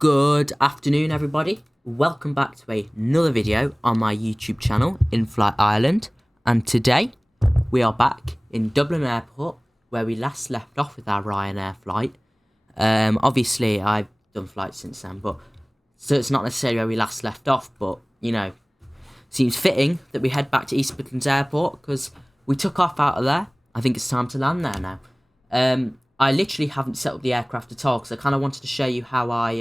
Good afternoon, everybody. Welcome back to another video on my YouTube channel, In Flight Ireland. And today, we are back in Dublin Airport, where we last left off with our Ryanair flight. Obviously, I've done flights since then, but so it's not necessarily where we last left off, but, you know, seems fitting that we head back to Midlands Airport, because we took off out of there. I think it's time to land there now. I literally haven't set up the aircraft at all because I kind of wanted to show you how I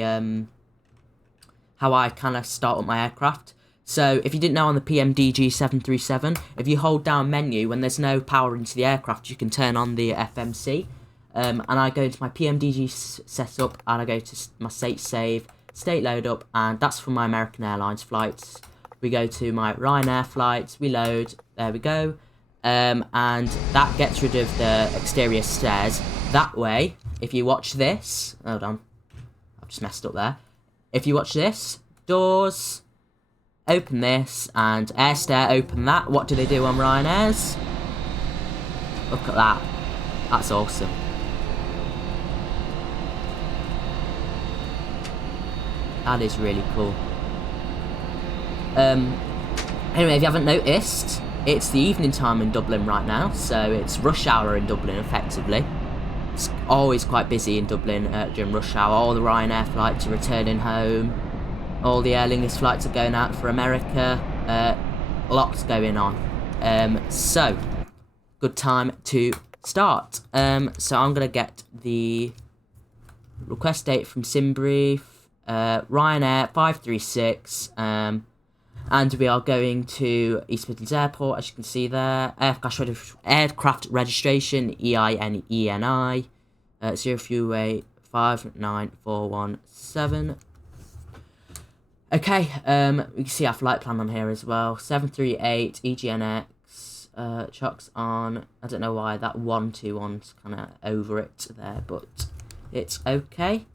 kind of start up my aircraft. So if you didn't know, on the PMDG 737, if you hold down menu when there's no power into the aircraft, you can turn on the FMC. And I go into my PMDG setup and I go to my state save, state load up, and that's for my American Airlines flights. We go to my Ryanair flights, we load, there we go. And that gets rid of the exterior stairs. That way, if you watch this, hold on, I've just messed up there. If you watch this, doors, open this, and air stair, open that. What do they do on Ryanair's? Look at that. That's awesome. That is really cool. Anyway, if you haven't noticed, it's the evening time in Dublin right now, so it's rush hour in Dublin, effectively. It's always quite busy in Dublin during rush hour. All the Ryanair flights are returning home. All the Aer Lingus flights are going out for America. Lots going on. So, good time to start. So I'm going to get the request date from SimBrief. Ryanair 536. And we are going to Midlands Airport, as you can see there. Aircraft registration, EINENI, 038 59417. Okay, we can see our flight plan on here as well. 738 EGNX, chocks on. I don't know why that 121's kind of over it there, but it's okay.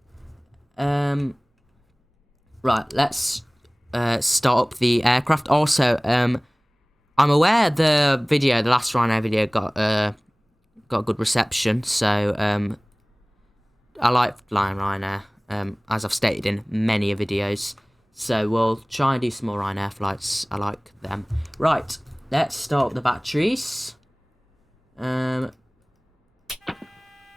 Right, let's start up the aircraft. Also, I'm aware the last Ryanair video got a good reception, so I like flying Ryanair, as I've stated in many videos. So we'll try and do some more Ryanair flights. I like them. Right, let's start up the batteries.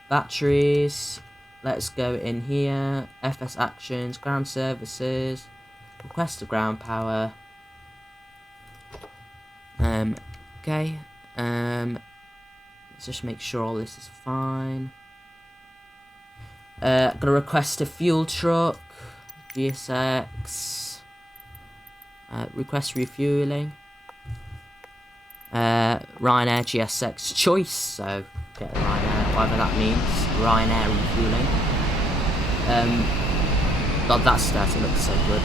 Batteries. Let's go in here. FS actions, ground services. Request of ground power. Okay. Let's just make sure all this is fine. Gonna request a fuel truck. GSX. Request refueling. Ryanair GSX choice. So get Ryanair, whatever that means. Ryanair refueling. God, that starter looks so good.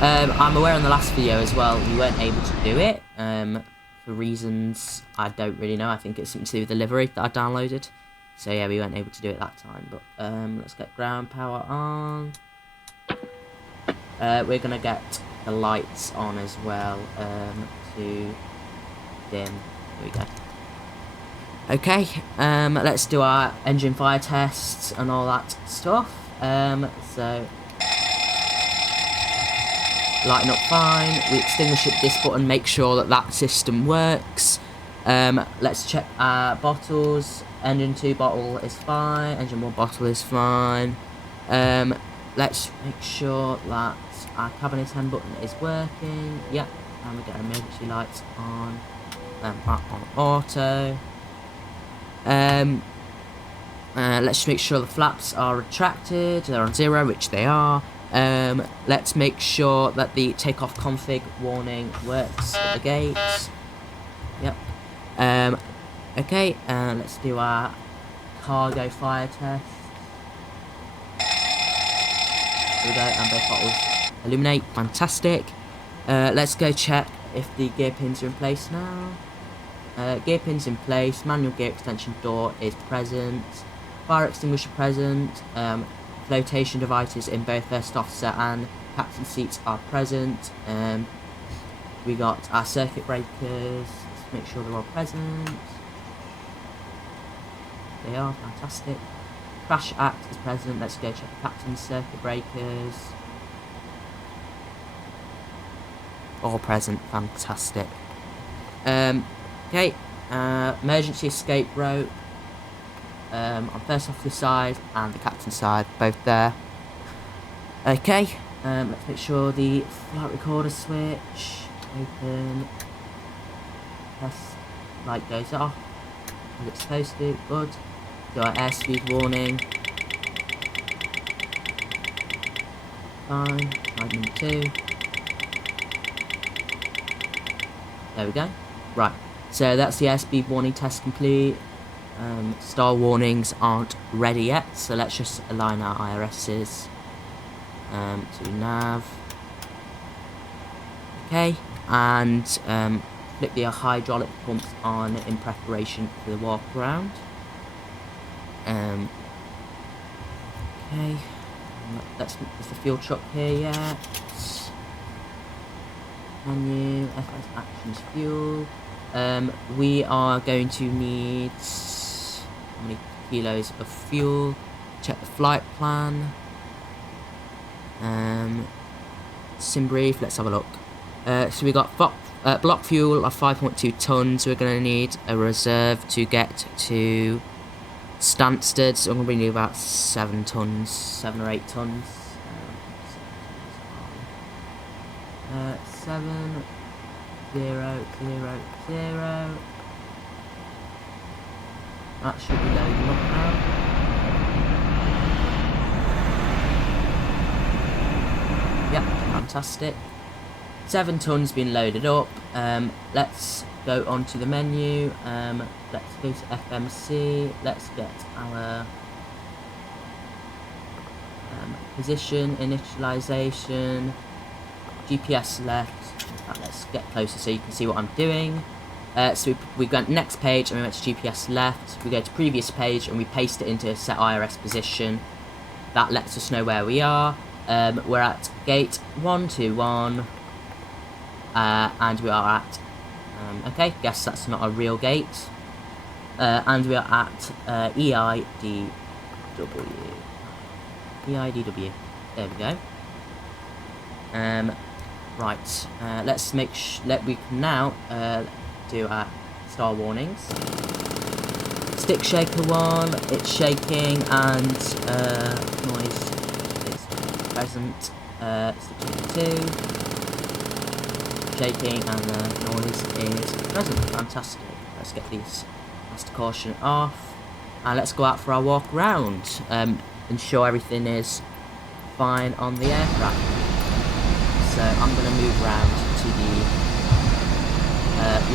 I'm aware in the last video as well, we weren't able to do it, for reasons I don't really know. I think it's something to do with the livery that I downloaded. So yeah, we weren't able to do it that time, but let's get ground power on. We're going to get the lights on as well, to dim. There we go. Okay, let's do our engine fire tests and all that stuff. So lighting up fine. We extinguish at this button, make sure that that system works. Let's check our bottles. Engine 2 bottle is fine. Engine 1 bottle is fine. Let's make sure that our cabin attend button is working. Yep. And we get emergency lights on. Back on auto. Let's make sure the flaps are retracted. They're on 0, which they are. Let's make sure that the takeoff config warning works at the gates. Yep. Okay, let's do our cargo fire test. Here we go, and both bottles illuminate. Fantastic. Let's go check if the gear pins are in place now. Gear pins in place. Manual gear extension door is present. Fire extinguisher present. Flotation devices in both first officer and captain seats are present. We got our circuit breakers. Let's make sure they're all present. They are fantastic. Crash act is present. Let's go check the captain's circuit breakers. All present. Fantastic. Okay. Emergency escape rope. On first officer side and the captain's side, both there. Okay. Let's make sure the flight recorder switch open. Test light goes off as it's supposed to. Good. Do our airspeed warning. Fine. Flight number 2. There we go. Right. So that's the airspeed warning test complete. Star warnings aren't ready yet, so let's just align our IRSs to nav. Okay, and flip the hydraulic pumps on in preparation for the walk around. Okay, is the fuel truck here yet? Menu, FS actions fuel. We are going to need how many kilos of fuel? Check the flight plan. Sim brief, let's have a look. So we got block fuel of 5.2 tons. We're going to need a reserve to get to Stansted, so I'm going to bring you about 7 tons, 7 or 8 tons. 7 0 0 0. That should be loading up now. Yep, fantastic. 7 tons being loaded up. Let's go onto the menu. Let's go to FMC. Let's get our position, initialization, GPS left. Let's get closer so you can see what I'm doing. So we go to next page and we went to GPS left. We go to previous page and we paste it into set IRS position. That lets us know where we are. We're at gate 121 and we are at okay, guess that's not a real gate. And we are at EIDW. EIDW. There we go. Right, let's make we can now do our star warnings. Stick shaker 1, it's shaking and noise is present. Stick shaker 2, shaking and noise is present. Fantastic. Let's get these master caution off and let's go out for our walk around. Ensure everything is fine on the aircraft. So I'm going to move around to the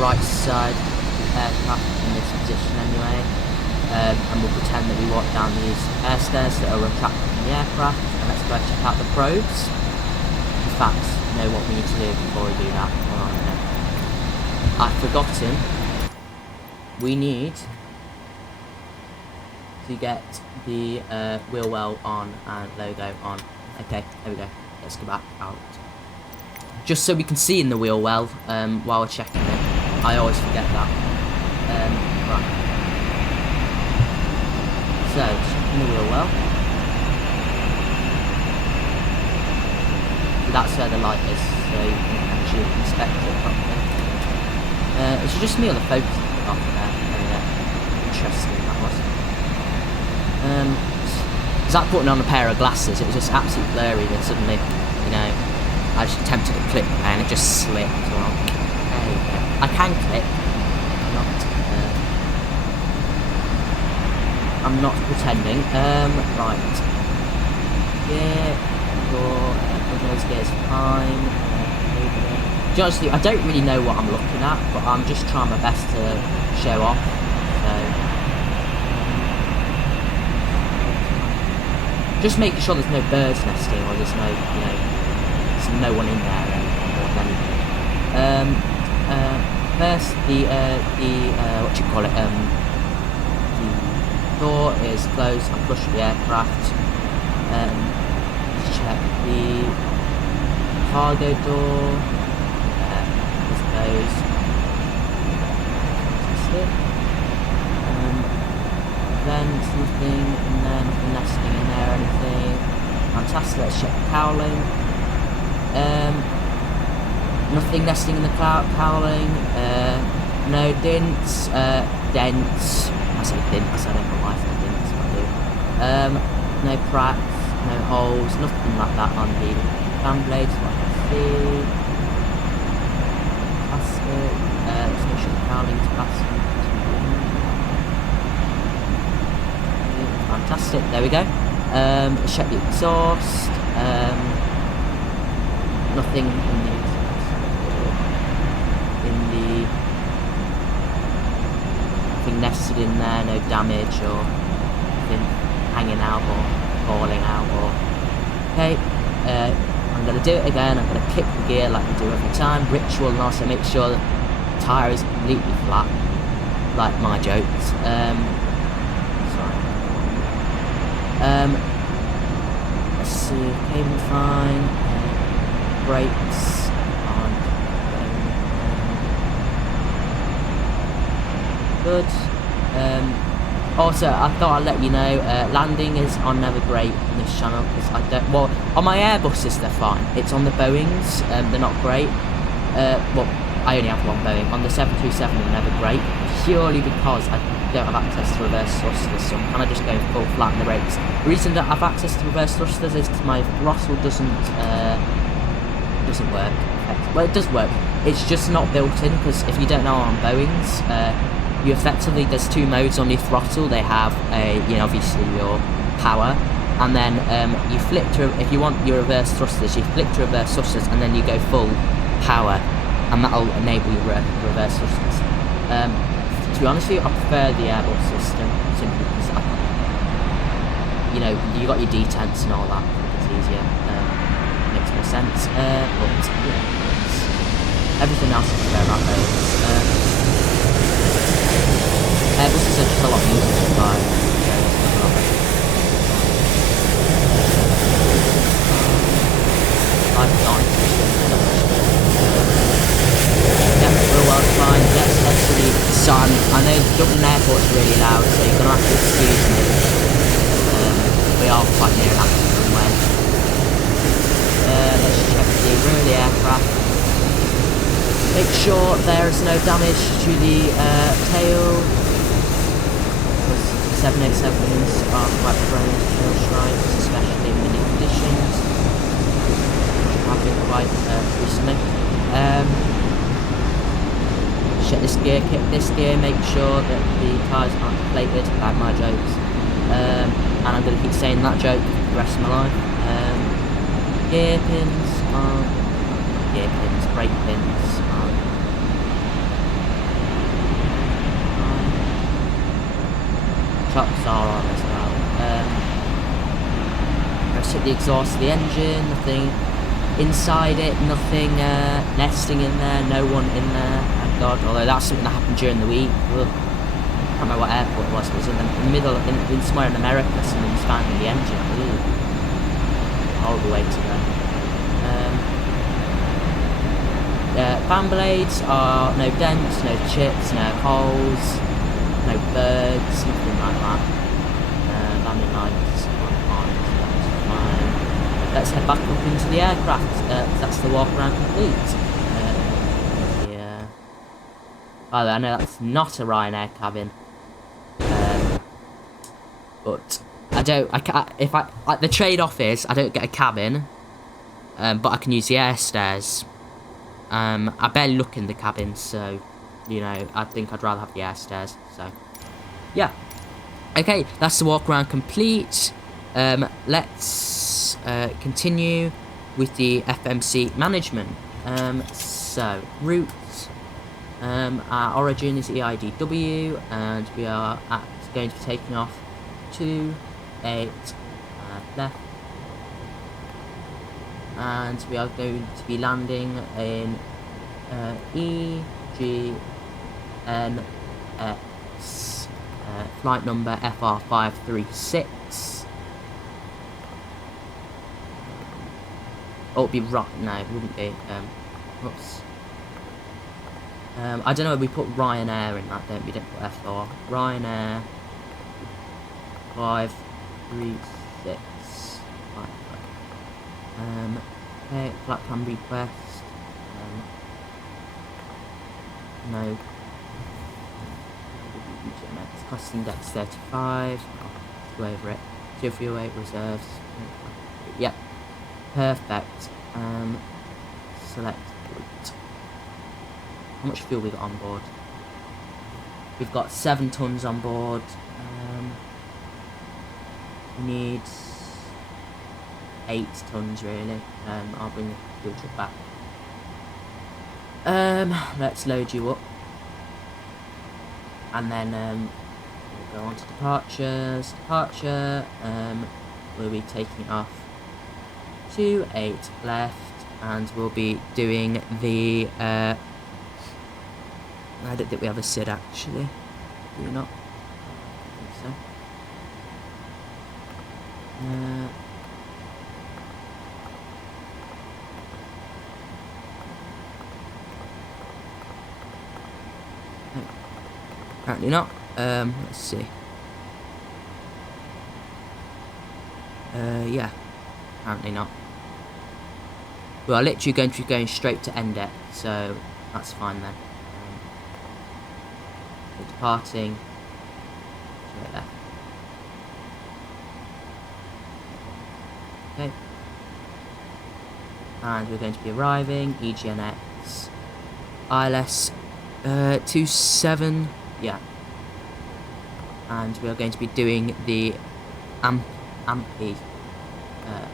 right side of the aircraft in this position anyway, and we'll pretend that we walk down these air stairs that are retracted from the aircraft, and let's go check out the probes. In fact, know what we need to do before we do that. Hold on a minute. I've forgotten. We need to get the wheel well on and logo on. Okay, there we go. Let's go back out. Just so we can see in the wheel well while we're checking it. I always forget that. Right. So, checking the wheel well. So that's where the light is, so you can actually inspect it properly. It's just me on the focus off there. Interesting that was. It's like putting on a pair of glasses. It was just absolutely blurry then suddenly, you know, I just attempted to click and it just slipped. Well, I can click, I'm not pretending. Right. Yeah, those gears fine. Honestly, I don't really know what I'm looking at, but I'm just trying my best to show off. So, just making sure there's no birds nesting or there's no, you know, there's no one in there more than anything. First, the what you call it, the door is closed. I'm flush with the aircraft. Let's check the cargo door. It's closed. Then it's nothing. Nothing in there, nothing nesting in there, anything. Fantastic, let's check the cowling. Nothing nesting in the cowling. No dints, dents. I say dints, I don't know why I say dints, but I do. No cracks, no holes, nothing like that on the fan blades, what I can see. Plastic, let's go check the cowling, it's plastic. Fantastic, there we go. Let's check the exhaust. Nothing in the nothing nested in there, no damage or nothing hanging out or falling out or okay. I'm gonna do it again. I'm gonna kick the gear like we do every time. Ritual, and also make sure the tyre is completely flat, like my jokes. Sorry. Let's see, cable fine, brakes on, good. Also, I thought I'd let you know, landing is on never great on this channel, because I don't, well, on my Airbuses they're fine, it's on the Boeings, they're not great. Well, I only have one Boeing. On the 737 they're never great, purely because I don't have access to reverse thrusters, so I'm kind of just going full flat in the brakes. The reason that I have access to reverse thrusters is because my throttle doesn't work. Well, it does work, it's just not built in, because if you don't know, on Boeings, you effectively, there's two modes on your throttle. They have a, you know, obviously your power, and then you flip to, if you want your reverse thrusters, you flip to reverse thrusters, and then you go full power, and that'll enable your reverse thrusters. To be honest with you, I prefer the Airbus system, simply because, you know, you got your detents and all that, it's easier, makes more sense, but yeah, everything else I prefer about those. Airbuses are just a lot easier to fly. Yeah, real well fine. Let's head to the sun. I know Dublin Airport's really loud, so you're gonna have to excuse me. We are quite near an active runway. Let's check the rear of the aircraft. Make sure there is no damage to the tail. 787s are quite prone to tail strikes, especially in mini conditions, which have been quite recently. Check this gear, kick this gear, make sure that the tyres aren't deflated, like my jokes. And I'm going to keep saying that joke for the rest of my life. Gear pins are, gear pins, brake pins are. Chops are on as well. Let's check the exhaust of the engine, nothing inside it, nothing nesting in there, no one in there, thank God, although that's something that happened during the week. Ugh. I can't remember what airport it was in the middle, in somewhere in America, someone was finding the engine. Ugh. Horrible way to go. Fan blades are no dents, no chips, no holes, no birds, nothing like that. Landing lights are on, so that's fine. Let's head back up into the aircraft. That's the walk around complete. Yeah. By the way, I know that's not a Ryanair cabin. But I don't. The trade-off is I don't get a cabin, but I can use the air stairs. I barely look in the cabin, so. You know, I think I'd rather have the air stairs, so, yeah. Okay, that's the walk around complete. Let's continue with the FMC management. So, route, our origin is EIDW, and we are going to be taking off 28 left. And we are going to be landing in EG NX, flight number FR536. Oh, it'd be right. No, it wouldn't be. Whoops. I don't know if we put Ryanair in that, don't we? Don't put FR. Ryanair. 536. Okay, flight plan request. No. Cost index 35. Let's go over it. 238 reserves. Yep. Perfect. Select route. How much fuel we got on board? We've got 7 tons on board. We need 8 tons really. I'll bring the fuel truck back. Let's load you up. And then we'll go on to departures. Departure. We'll be taking off 28 left, and we'll be doing the I don't think we have a SID actually. Do we not? I think so. No. Apparently not. Let's see. Yeah. Apparently not. We are literally going to be going straight to end deck, so that's fine then. We're departing straight left. Okay. And we're going to be arriving EGNX ILS 27. Yeah. And we are going to be doing the AMPI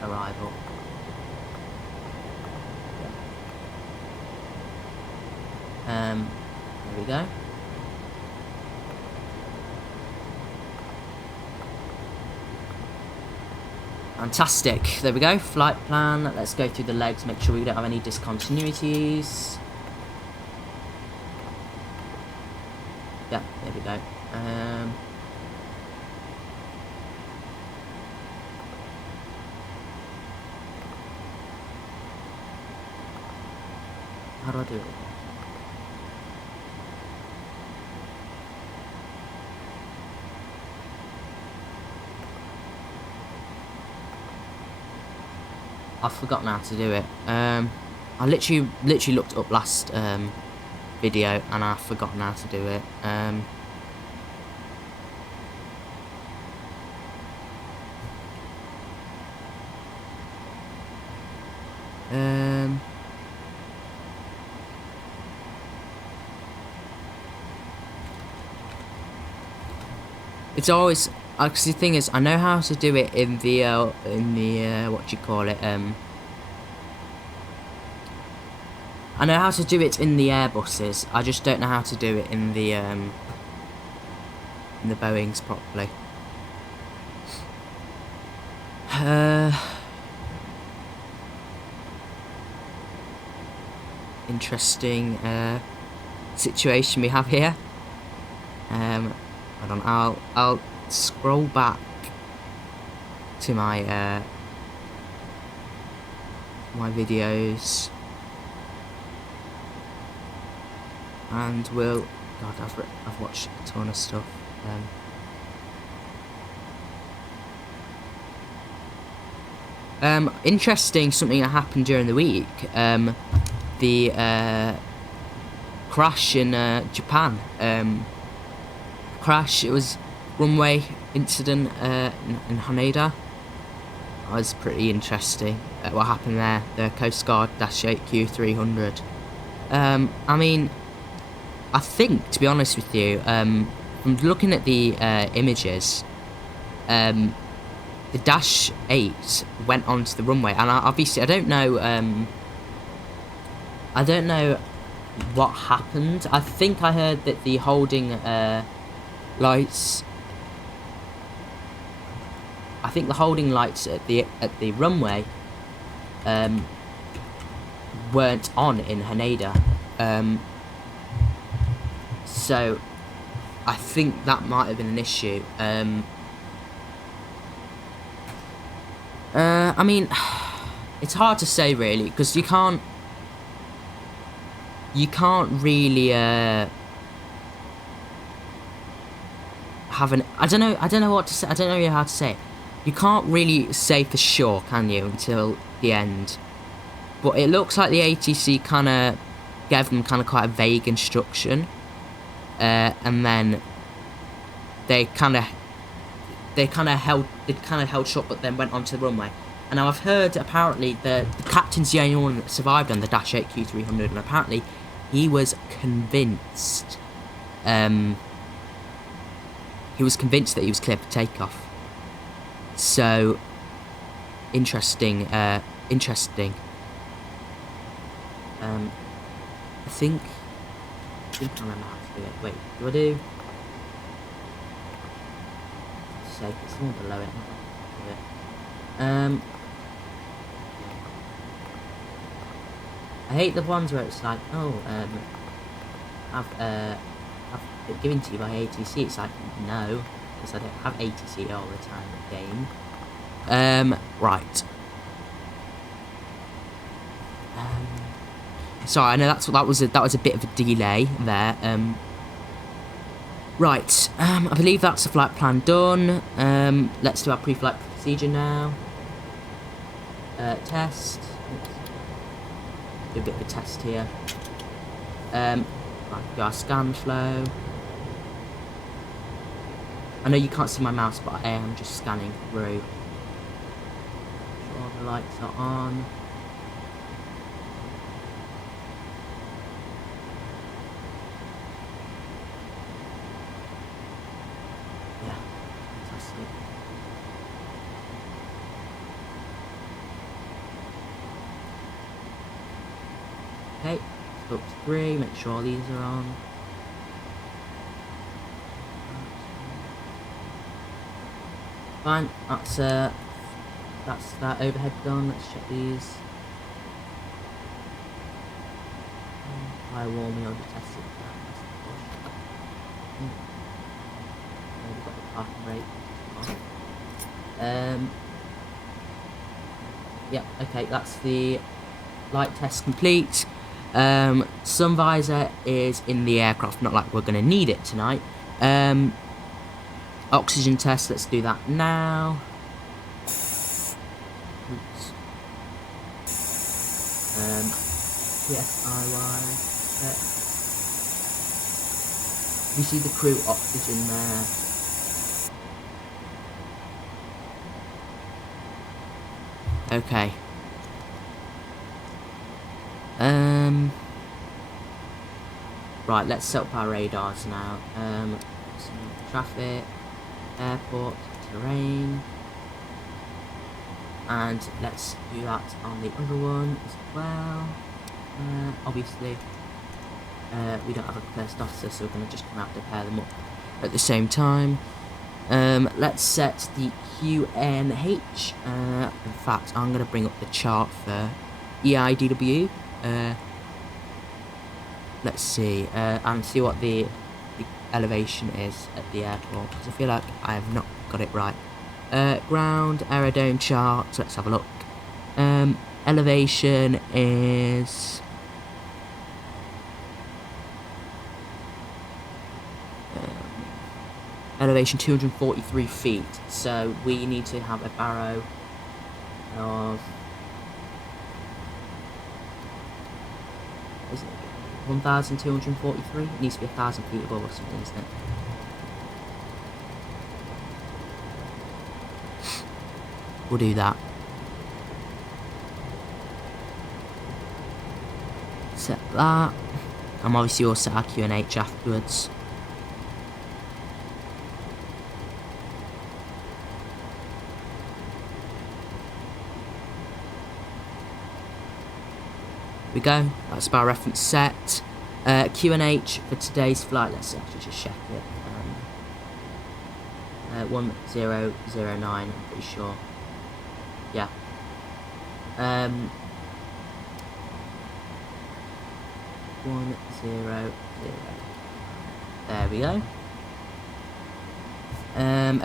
arrival. There we go. Fantastic. There we go. Flight plan. Let's go through the legs. Make sure we don't have any discontinuities. Yeah, there we go. How do I do it? I've forgotten how to do it. I literally looked up last video and I've forgotten how to do it. It's always, cause the thing is, I know how to do it in the what do you call it? I know how to do it in the Airbuses. I just don't know how to do it in the Boeings properly. Interesting situation we have here. Hold on, I'll scroll back to my my videos, and we'll. God, I've watched a ton of stuff. Interesting, something that happened during the week. The crash in Japan. Crash. It was runway incident in Haneda. That was pretty interesting. What happened there? The Coast Guard -8Q300. I mean, I think, to be honest with you, from looking at the images, the -8 went onto the runway, and obviously I don't know. I don't know what happened. I think I heard that the holding lights. I think the holding lights at the runway weren't on in Haneda. So I think that might have been an issue. I mean, it's hard to say really, because you can't really haven't. I don't know what to say. I don't know how to say it. You can't really say for sure, can you, until the end. But it looks like the ATC kind of gave them kind of quite a vague instruction, and then they kind of held shut, but then went onto the runway. And now I've heard apparently the captain's the only one that survived on the Dash 8 Q300, and apparently he was convinced. He was convinced that he was clear for takeoff. So interesting. Interesting. I think I remember how to do it. Wait, do I do? For sake, it's the one below it. I hate the ones where it's like, oh, have it given to you by ATC. It's like, no, because I don't have ATC all the time in the game. Right. Sorry, I know that was a bit of a delay there. Right. I believe that's the flight plan done. Let's do our pre-flight procedure now. Test. Do a bit of a test here. Right, do our scan flow. I know you can't see my mouse, but I am just scanning through. Sure, the lights are on. Yeah, fantastic. Okay, scope 3, make sure all these are on. Fine, that's that overhead done. Let's check these. Firewall, we already tested that. We've got the parking brake. Yeah, okay, that's the light test complete. Sun visor is in the aircraft, not like we're going to need it tonight. Oxygen test, let's do that now. Oops. PSIY. You see the crew oxygen there. Okay. Right, let's set up our radars now. Traffic, airport, terrain, and let's do that on the other one as well. Obviously, we don't have a first officer, so we're going to just kind of have to pair them up at the same time. Let's set the QNH. In fact, I'm going to bring up the chart for EIDW. Let's see, and see what the elevation is at the airport, because I feel like I have not got it right. Ground aerodrome chart, so let's have a look. Elevation is elevation 243 feet, so we need to have a barrow of 1,243. It needs to be 1,000 feet above or something, isn't it? We'll do that. Set that. And obviously we'll set our QNH afterwards. There we go, that's our reference set. QNH for today's flight, let's actually just check it. 1009, I'm pretty sure. Yeah. 100. There we go.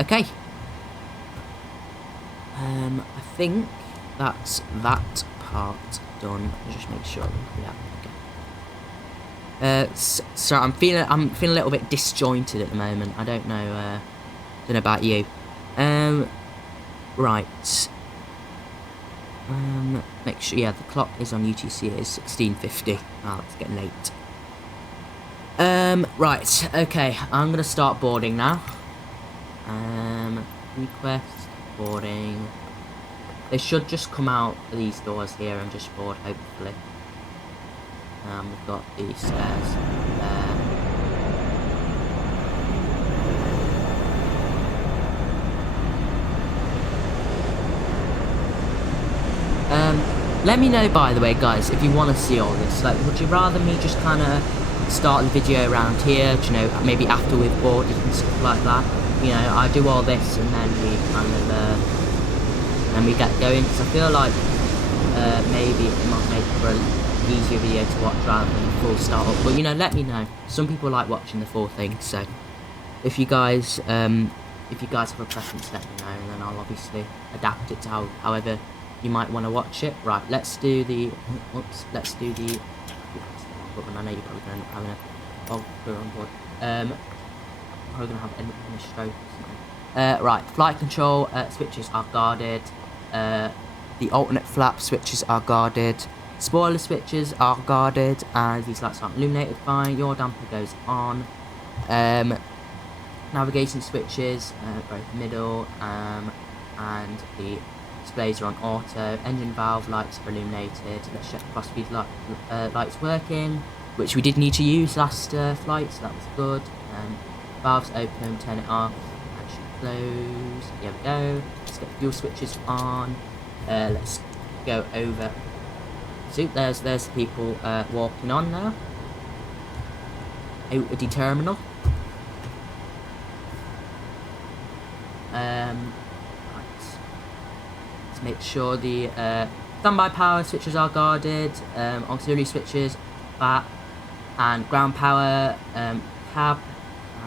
Okay. I think that's that part done. I'll just make sure. Yeah. Okay. So I'm feeling a little bit disjointed at the moment. I don't know Don't know about you. Right. Make sure, yeah, the clock is on UTC, it is 16:50. Oh, it's getting late. Right, okay, I'm gonna start boarding now. Request boarding. They should just come out these doors here and just board, hopefully. We've got the stairs there. Let me know, by the way, guys, if you want to see all this. Like, would you rather me just kind of start the video around here, you know, maybe after we've boarded and stuff like that? You know, I do all this and then we kind of, and we get going, because I feel like maybe it might make for an easier video to watch rather than the full start up. But, you know, let me know. Some people like watching the full thing, so if you guys have a preference, let me know, and then I'll obviously adapt it to however you might want to watch it. Right, let's do the, let's do the, I know you're probably going to end up having a, oh, we're on board, probably going to have a stroke or something. Right, flight control switches are guarded, the alternate flap switches are guarded, spoiler switches are guarded, and these lights aren't illuminated fine, your damper goes on, navigation switches, both middle, and the displays are on auto, engine valve lights are illuminated. Let's check the cross speed lights working, which we did need to use last flight, so that was good. Valves open, turn it off, and should close. There we go. Let's get fuel switches on. Let's go over. So there's people walking on now. Out of the terminal. Make sure the standby power switches are guarded, auxiliary switches, bat, and ground power, cab,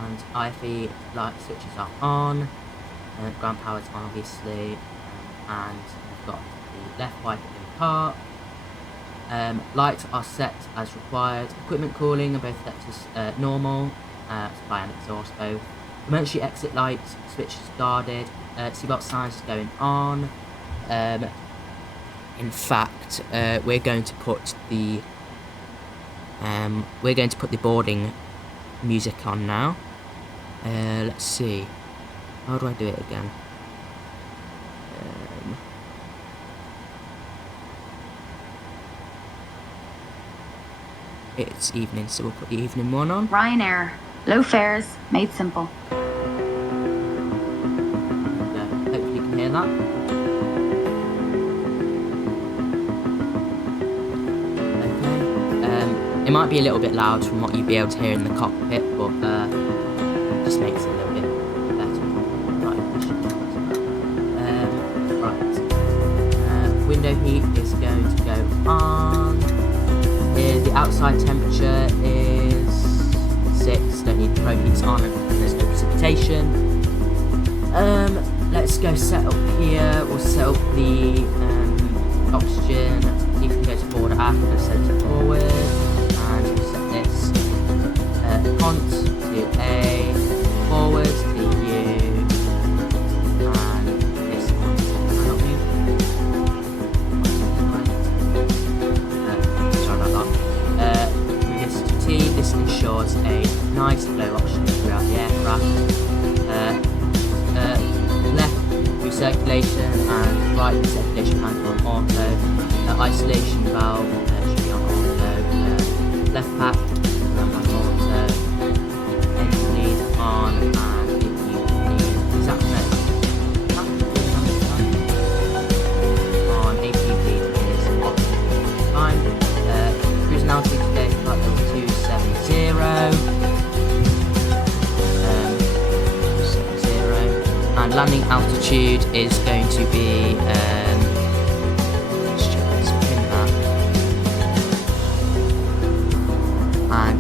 and IFE light switches are on. Ground power is on, obviously, and we've got the left wiper in park. Lights are set as required. Equipment cooling are both set as normal. Supply and exhaust both. Emergency exit lights switches guarded. Seatbelt signs is going on. In fact, we're going to put the boarding music on now. Let's see. How do I do it again? It's evening, so we'll put the evening one on. Ryanair, low fares, made simple. Hopefully you can hear that. It might be a little bit loud from what you'd be able to hear in the cockpit, but it just makes it a little bit better. Right. Window heat is going to go on. The outside temperature is 6. Don't need the pro heats on, and there's no precipitation. Let's go set up here. We'll set up the oxygen. You can go to forward after, set it forward. And we'll set this cont to A, forward to U, and this one cannot move. Sorry about that. This to T. This ensures a nice flow oxygen throughout the aircraft. Left recirculation and right recirculation handle on auto. Isolation valve should be on auto. Left pack, and back auto, engine lead on, and if you need exact on, AP lead is off. Fine. Cruising altitude today, flight level 270. 270. And landing altitude is going to be,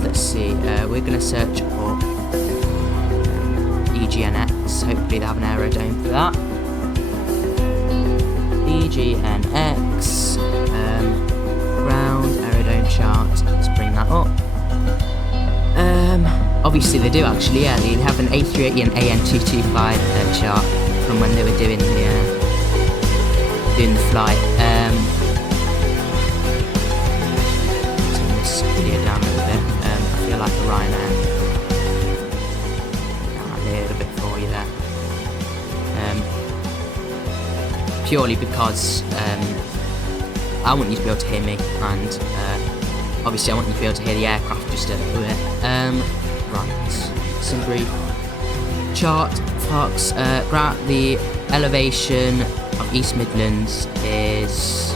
let's see, we're going to search for EGNX, hopefully they have an aerodome for that. EGNX, ground aerodome chart, let's bring that up. Obviously they do actually, yeah, they have an A380 and AN225 chart from when they were doing the flight. Turn this video down a little bit. I feel like the Ryanair. Down a little bit for you there. Purely because I want you to be able to hear me, and obviously I want you to be able to hear the aircraft just a little bit. Right, some brief chart. Fox, the elevation of East Midlands is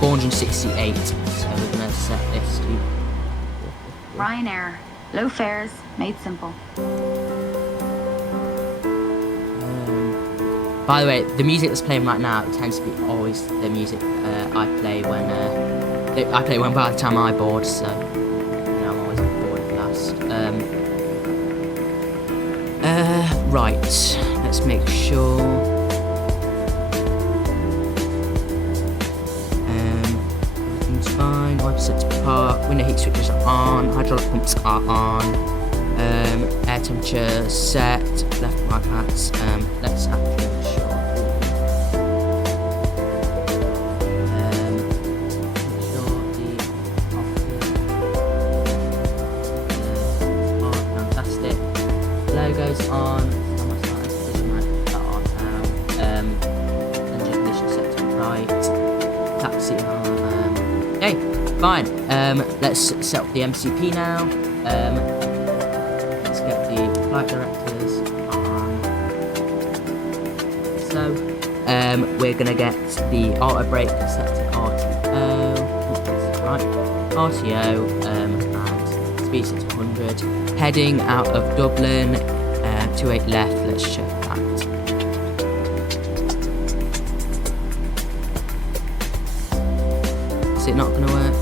468, so we're going to set this to Ryanair. Low fares, made simple. By the way, the music that's playing right now, it tends to be always the music I play when by the time I board, so I'm always bored at last. Right, let's make sure. Everything's fine. Wiper set to park. Window heat switches are on. Hydraulic pumps are on. Air temperature set. Left and right hats. Let's actually make sure. Fantastic. Logos on. Engine ignition set to right. Taxi on. Okay, fine. Let's set up the MCP now. Let's get the flight directors on. So, we're gonna get the auto brake set to RTO. Right, RTO. And speed set to 100. Heading out of Dublin. 28 left. Let's check that. Is it not going to work?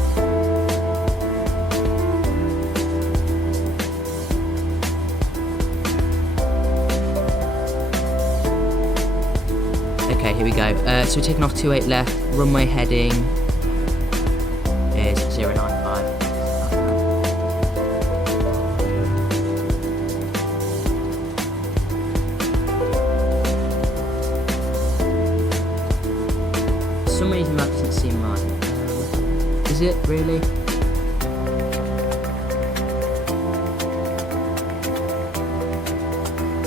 Okay, here we go. So we're taking off 28 left. Runway heading is 095. For some reason that doesn't seem right. Is it really?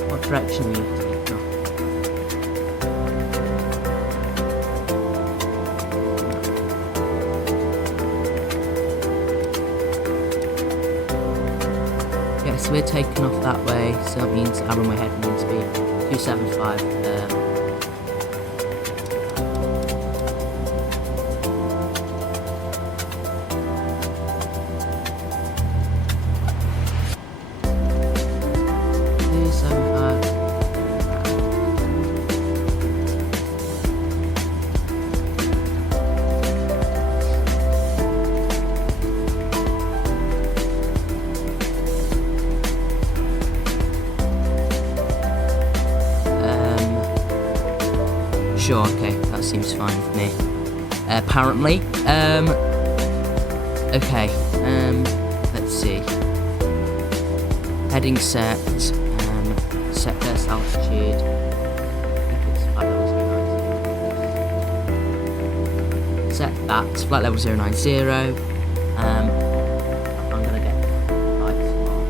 What direction are you taking? Yeah, so we're taking off that way, so that means our runway heading needs to be 275. Sure, okay, that seems fine with me. Apparently. Okay, let's see. Heading set, set first altitude. Set that, flight level 090. I'm gonna get lights on.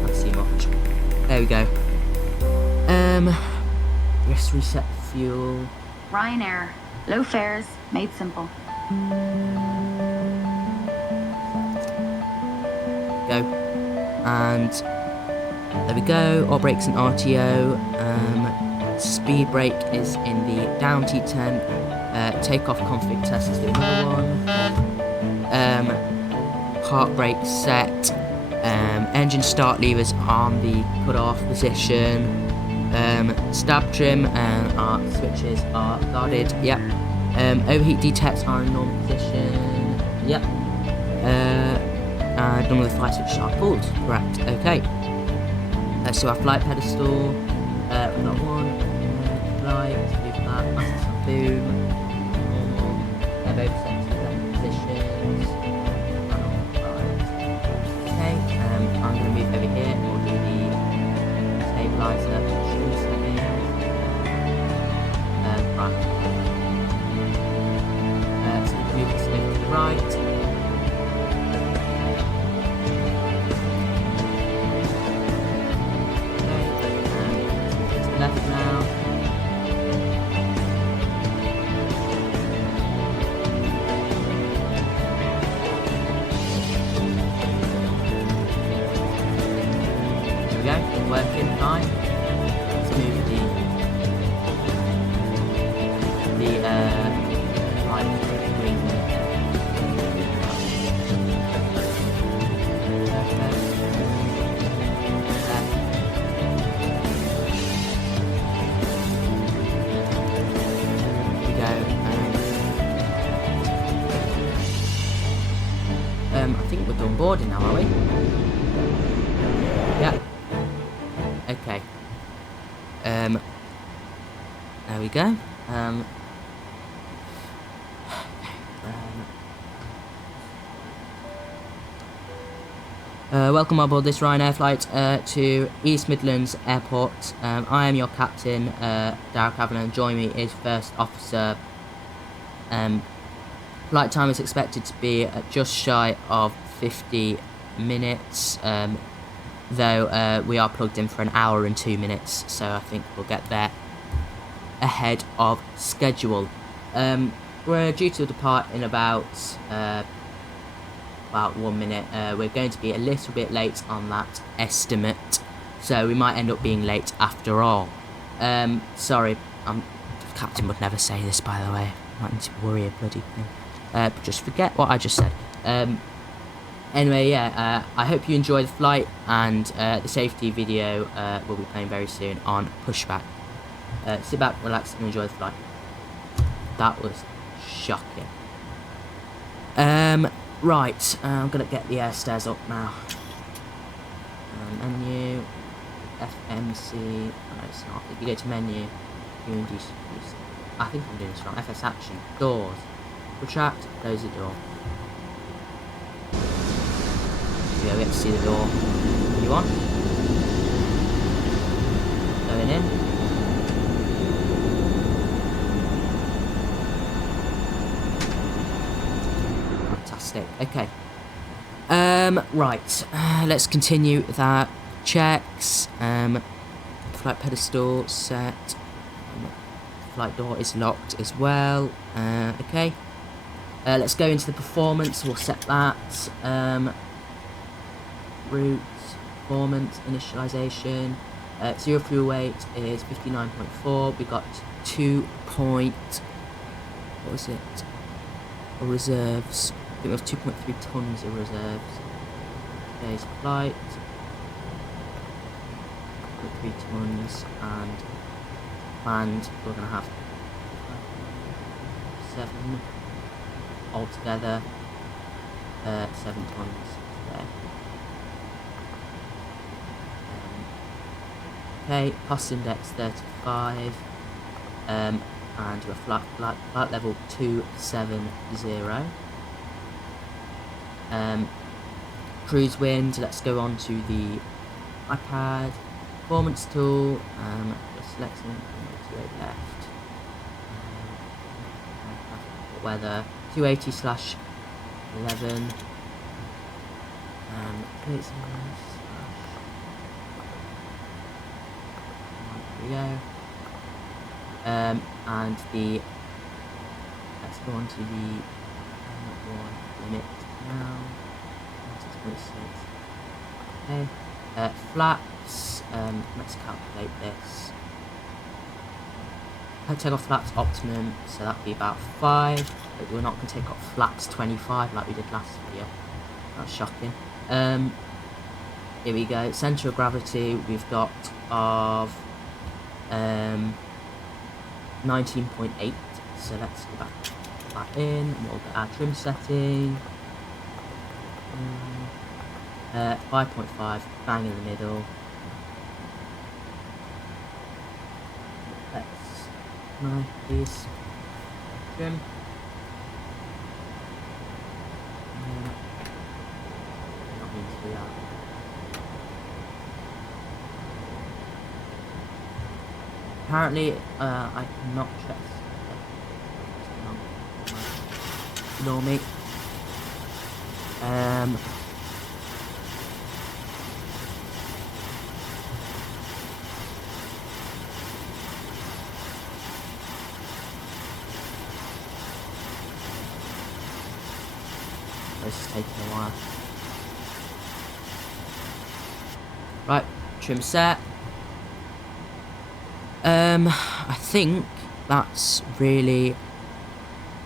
Can't see much. There we go. Let's reset fuel. Ryanair. Low fares, made simple. Go. And there we go. All brakes and RTO. Speed brake is in the down T10. Takeoff config test is the another one. Park brake set. Engine start levers on the cut-off position. Stab trim and our switches are guarded. Yep. Overheat detects are in normal position. Yep. And none of the flight switches are pulled. Correct. Okay. Let's do our flight pedestal. We've got one. Flight. Do that. Master boom. Normal. Both set to exact positions. track. So move this over to the right. Okay, to the left now. Working fine. Let's move the light green. There we go. I think we're done boarding now, are we? Yeah. Okay. There we go. Welcome aboard this Ryanair flight to East Midlands Airport. I am your captain, Darrell Kavanagh, and join me is First Officer. Flight time is expected to be just shy of 50 minutes. Though we are plugged in for an hour and 2 minutes, so I think we'll get there ahead of schedule. We're due to depart in about 1 minute. We're going to be a little bit late on that estimate, so we might end up being late after all. Sorry, Captain would never say this, by the way. I might need to worry a bloody thing. But just forget what I just said. Anyway, yeah, I hope you enjoy the flight, and the safety video will be playing very soon on Pushback. Sit back, relax, and enjoy the flight. That was shocking. Right, I'm going to get the air stairs up now. Menu, FMC, no it's not. If you go to menu, I think I'm doing this wrong. FS Action, doors, retract, close the door. Yeah, we have to see the door. You want? Going in. Fantastic. Okay. Right. Let's continue with our checks. Flight pedestal set. Flight door is locked as well. Okay. Let's go into the performance. We'll set that. Route, performance, initialization. Zero fuel weight is 59.4. We got 2. What was it? Reserves. I think it was 2.3 tons of reserves. Today's flight. 2.3 tons, and planned we're gonna have 7 altogether. 7 tons today. Okay, cost index 35, and we're flight level 270. Cruise wind, let's go on to the iPad, performance tool, we're selecting to the left, weather, 280/11, we go. And the let's go on to the limit now. 6.6. Okay. Flaps. Let's calculate this. Take off flaps optimum, so that'd be about 5. But we're not going to take off flaps 25 like we did last video. That's shocking. Here we go. Center of gravity we've got of 19.8, so let's go back that in, and we'll get our trim setting, 5.5, bang in the middle. Let's please trim. Not mean to do that. Apparently, I cannot Ignore me. This is taking a while. Right, trim set. I think that's really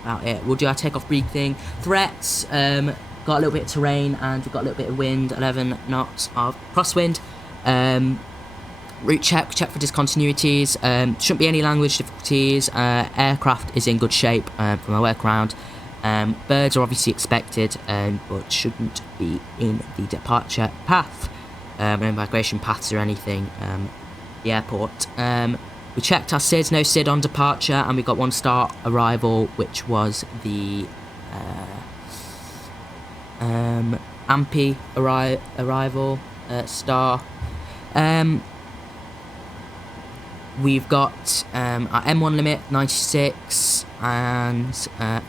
about it. We'll do our takeoff briefing. Threats, got a little bit of terrain and we've got a little bit of wind, 11 knots of crosswind. Route check for discontinuities. Shouldn't be any language difficulties. Aircraft is in good shape from my work around. Birds are obviously expected, but shouldn't be in the departure path. No migration paths or anything. The airport. We checked our SIDs, no SID on departure, and we got 1-star arrival, which was the AMPI arrival star. We've got our M1 limit 96 and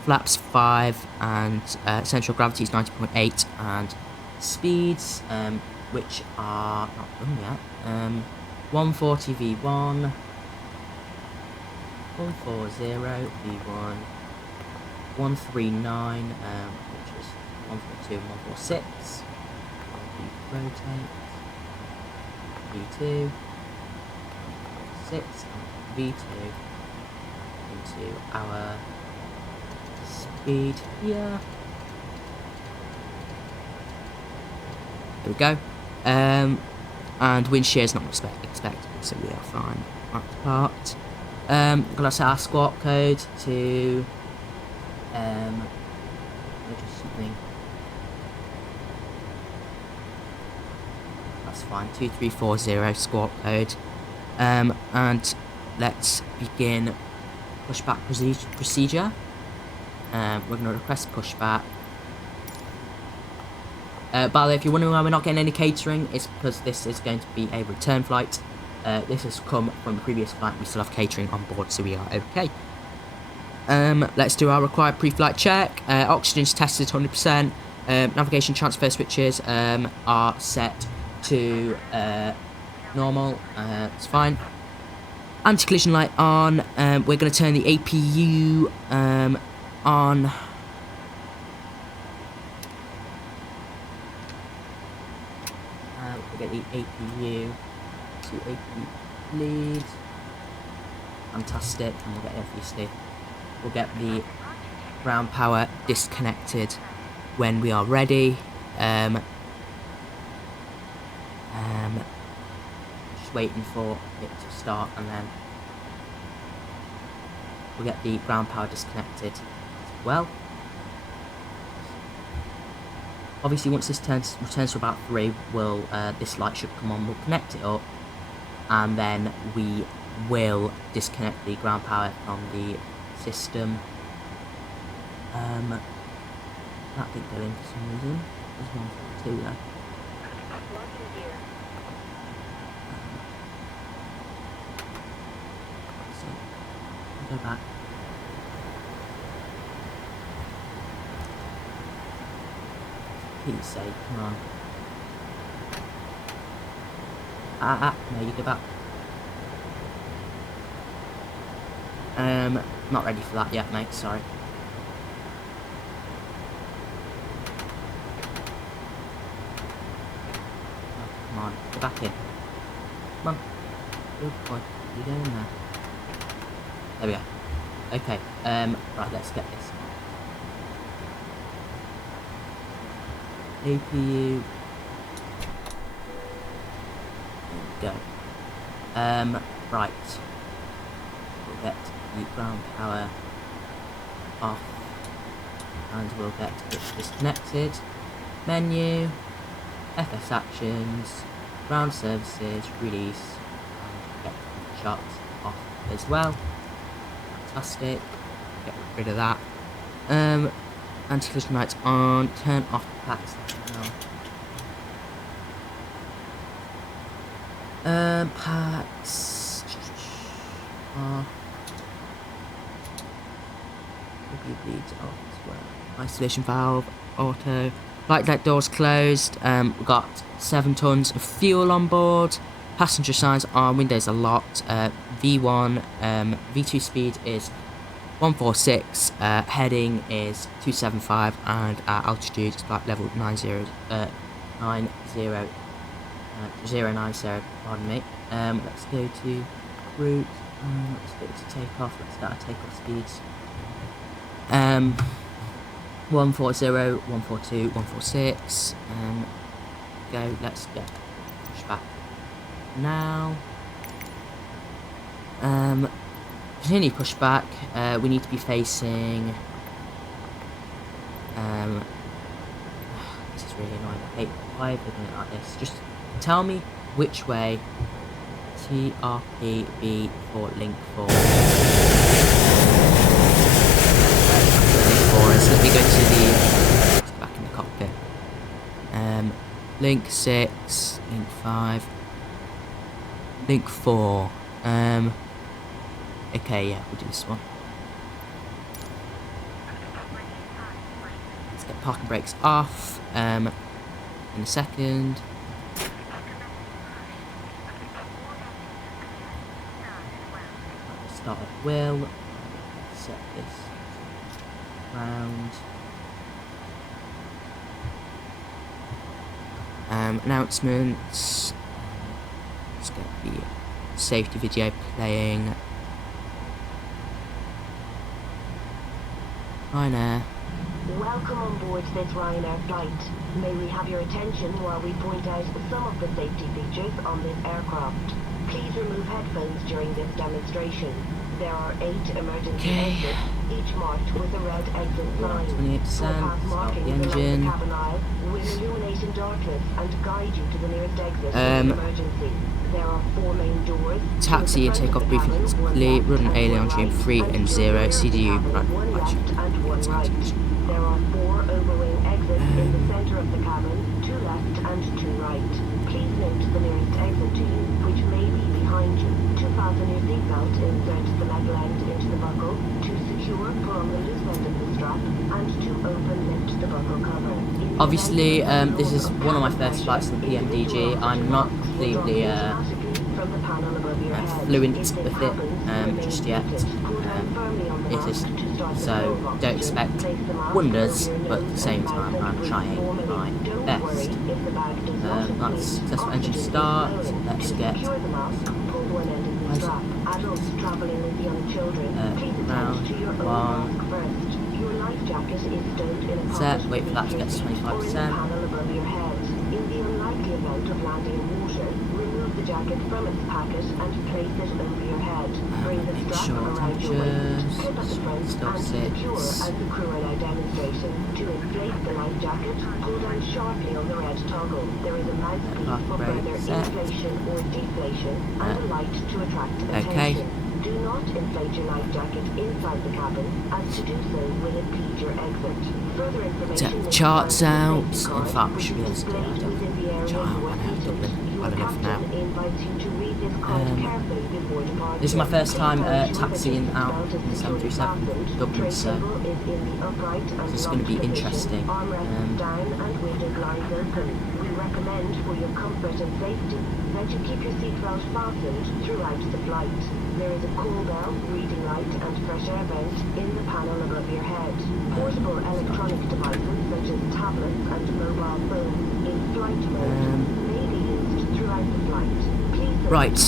flaps 5 and central gravity is 90.8 and speeds which are not done yet. 140 V1, 140 V1, 139 which is 142 and 146. Rotate V2. 6 and V2 into our speed here. There we go. And wind shear is not expected, so we are fine at the part. Gonna set our squawk code to just something. That's fine. 2340 squawk code. And let's begin pushback procedure. We're going to request pushback. By the way, if you're wondering why we're not getting any catering, it's because this is going to be a return flight. This has come from the previous flight. We still have catering on board, so we are okay. Let's do our required pre-flight check. Oxygen's tested 100%. Navigation transfer switches are set to normal. It's fine. Anti-collision light on. We're going to turn the APU on. We'll get the APU to APU lead. Fantastic. And we'll get obviously we'll get the ground power disconnected when we are ready. Just waiting for it to start, and then we'll get the ground power disconnected as well. Obviously, once this returns to about 3, we'll this light should come on. We'll connect it up, and then we will disconnect the ground power from the system. That didn't go in for some reason. There's 142 there. So, go back. Pete's sake, come on. No, you go back. Not ready for that yet, mate, sorry. Oh, come on, go back in. Come on. Good boy. What are you doing there? There we go. Okay, right, let's get this. APU. There we go. Right. We'll get the ground power off. And we'll get it disconnected. Menu. FS actions. Ground services. Release. And get the shots off as well. Fantastic. Get rid of that. Anti-collision lights on. Turn off the packs now. Packs. bleeds off as well. Isolation valve, auto. Flight deck doors closed. We've got 7 tons of fuel on board. Passenger signs on windows are locked. V1, V2 speed is 146. Heading is 275, and our altitude is flight level 090. Pardon me. Let's go to route. Let's go to takeoff. Let's start our takeoff speeds. 140, 142, 146. Go. Let's go. Push back now. Continue push back. We need to be facing. This is really annoying. I hate why they're doing it like this. Just tell me which way. TRPB for link 4. Link 4 is. Let me go to the. Let's go back in the cockpit. Link 6, link 5, link 4. Okay, yeah, we'll do this one. Let's get parking brakes off. In a second. Start at will. Set this round. Announcements. Let's get the safety video playing. Ryanair. Welcome on board this Ryanair flight. May we have your attention while we point out some of the safety features on this aircraft. Please remove headphones during this demonstration. There are 8 emergency exits, each marked with a red exit sign. 28%, start the engine. Cabin aisle will illuminate in darkness and guide you to the nearest exit in emergency. There are 4 main doors. Taxi and takeoff briefing is complete. Run an alien on stream 3 and 0. CDU. One left and one right. There are 4 overwing exits in the center of the cabin, 2 left and 2 right. Please note the nearest exit to you, which may be behind you. To fasten your seatbelt, insert the metal end into the buckle. To secure, pull on the loose end of the strap, and to open lift the buckle cover. Obviously, this is one of my first flights in the PMDG. I'm not completely fluent with it just yet. It is, so don't expect wonders, but at the same time I'm trying my best. That's successful engine start. Let's get round 1. Set, wait for that to get to 25%. In the unlikely event of landing in water, remove the jacket from its packet and place it over your head. Bring the strap around your waist, clip at the front, and secure as the crew are now demonstrating. To inflate the life jacket, pull down sharply on the red toggle. There is a mouthpiece for further inflation or deflation and a light to attract attention. Do not inflate your life jacket inside the cabin, as to do so will impede your exit. Further information charts out. In fact, we should be able to do that. Chart out of Dublin. Well enough now. This is my first time taxiing out in the 737 Dublin, so this is going to be interesting. Recommend for your comfort and safety that you keep your seatbelt fastened throughout the flight. There is a call bell, reading light and fresh air vent in the panel above your head. Portable electronic devices such as tablets and mobile phones in flight mode may be used throughout the flight. Please right,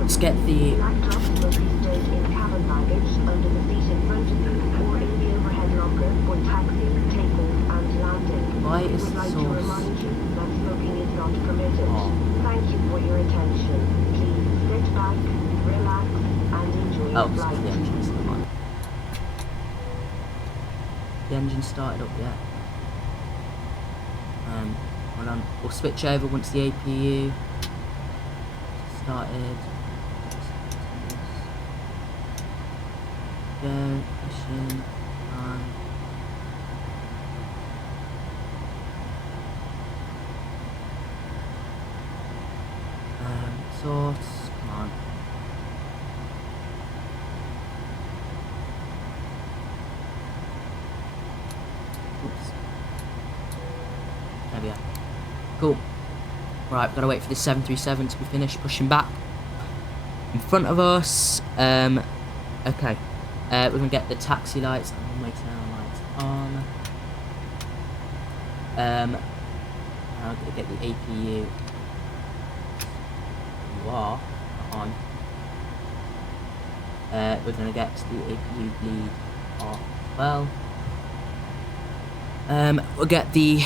let's get the laptop will be stowed in cabin baggage under the seat in front of you or in the overhead locker for taxi, takeoff and landing. Why is We'd the like to source? remind you that smoking is not permitted. Oh. Thank you for your attention. Please sit back, relax, and enjoy Oh, your so flight. the engine's still on. The engine started up yet. Hold on. We'll switch over once the APU started. Go, mission, on. Source, come on. Cool. Right, we've got to wait for this 737 to be finished pushing back in front of us. Okay. We're going to get the taxi lights and runway turn lights on. I'm going to get the APU. You are on. We're going to get the APU bleed off as well. We'll get the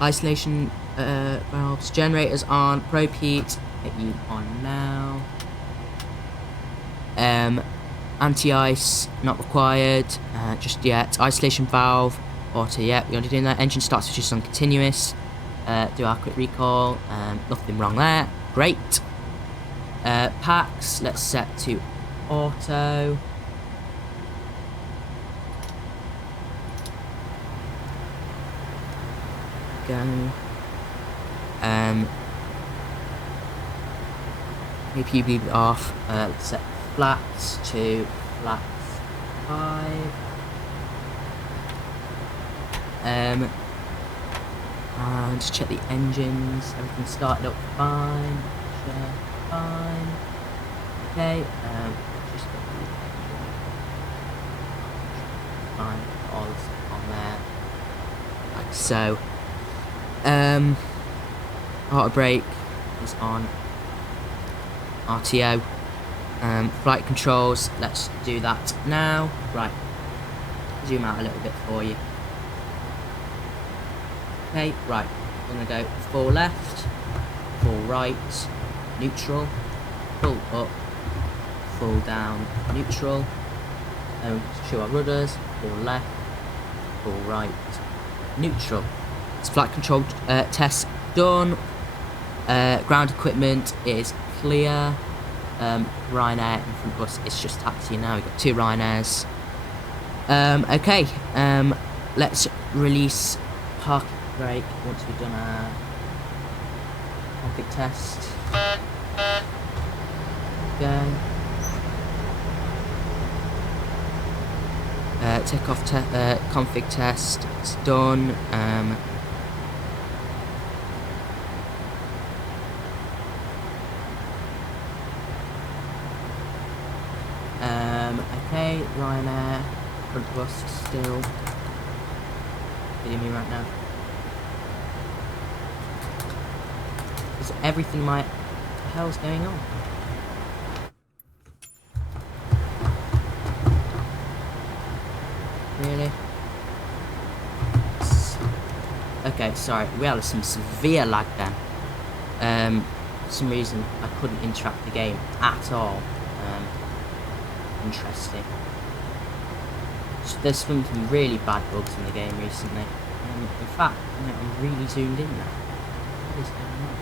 isolation valves, generators on, probe heat, get you on now. Anti-ice not required just yet. Isolation valve auto, yeah, we're already doing that. Engine start switches on continuous. Do our quick recall. Nothing wrong there. Great. Packs, let's set to auto. Go. APU bleed off. Let's set flats to flats 5. And just check the engines. Everything started up fine. Sure, fine. Okay. Just get the fine. All this on there. Like so. Auto brake is on. RTO. Flight controls, let's do that now. Right, zoom out a little bit for you. Okay, right, we're going to go full left, full right, neutral, full up, full down, neutral, show our rudders, full left, full right, neutral. It's flight control test done. Ground equipment is clear. Ryanair in front of us, it's just taxi now. We've got 2 Ryanairs. Okay, let's release parking brake once we've done our config test. Go. Take off config test, it's done. Okay, Ryanair, in front of us still. Hitting me right now. Is everything what the hell's going on? Really? Okay, sorry, we had some severe lag then. For some reason I couldn't interact the game at all. Interesting. So there's some really bad bugs in the game recently. In fact, I'm really zoomed in now. What is going on?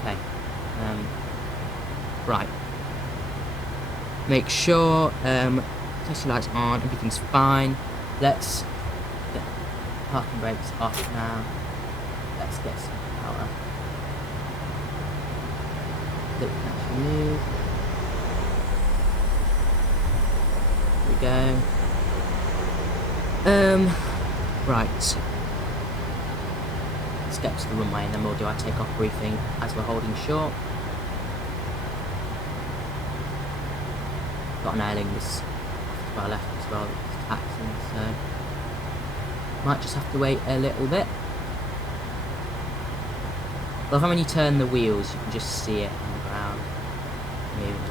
Okay. Right. Make sure test lights on, everything's fine. Let's get parking brakes off now. Let's get some power. That we can actually move. There we go. Right. Let's get to the runway and then we'll do our takeoff briefing as we're holding short. Got an airling just to our left as well, it's taxing, so might just have to wait a little bit. Love how when you turn the wheels, you can just see it on the ground moving a little.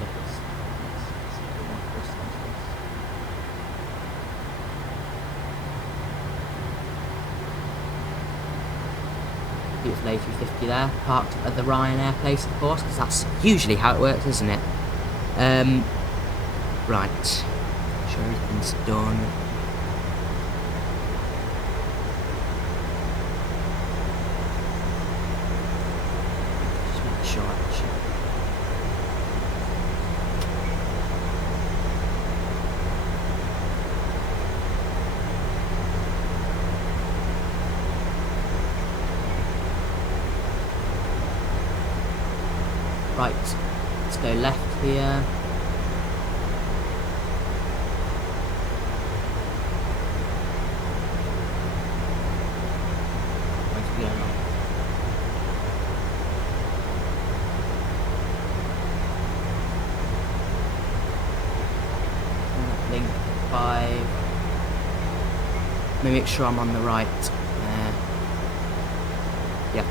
Beautiful A350 there, parked at the Ryanair place, of course, because that's usually how it works, isn't it? Right. Make sure everything's done. Sure, actually. Right, let's go left here. Let me make sure I'm on the right. Yeah.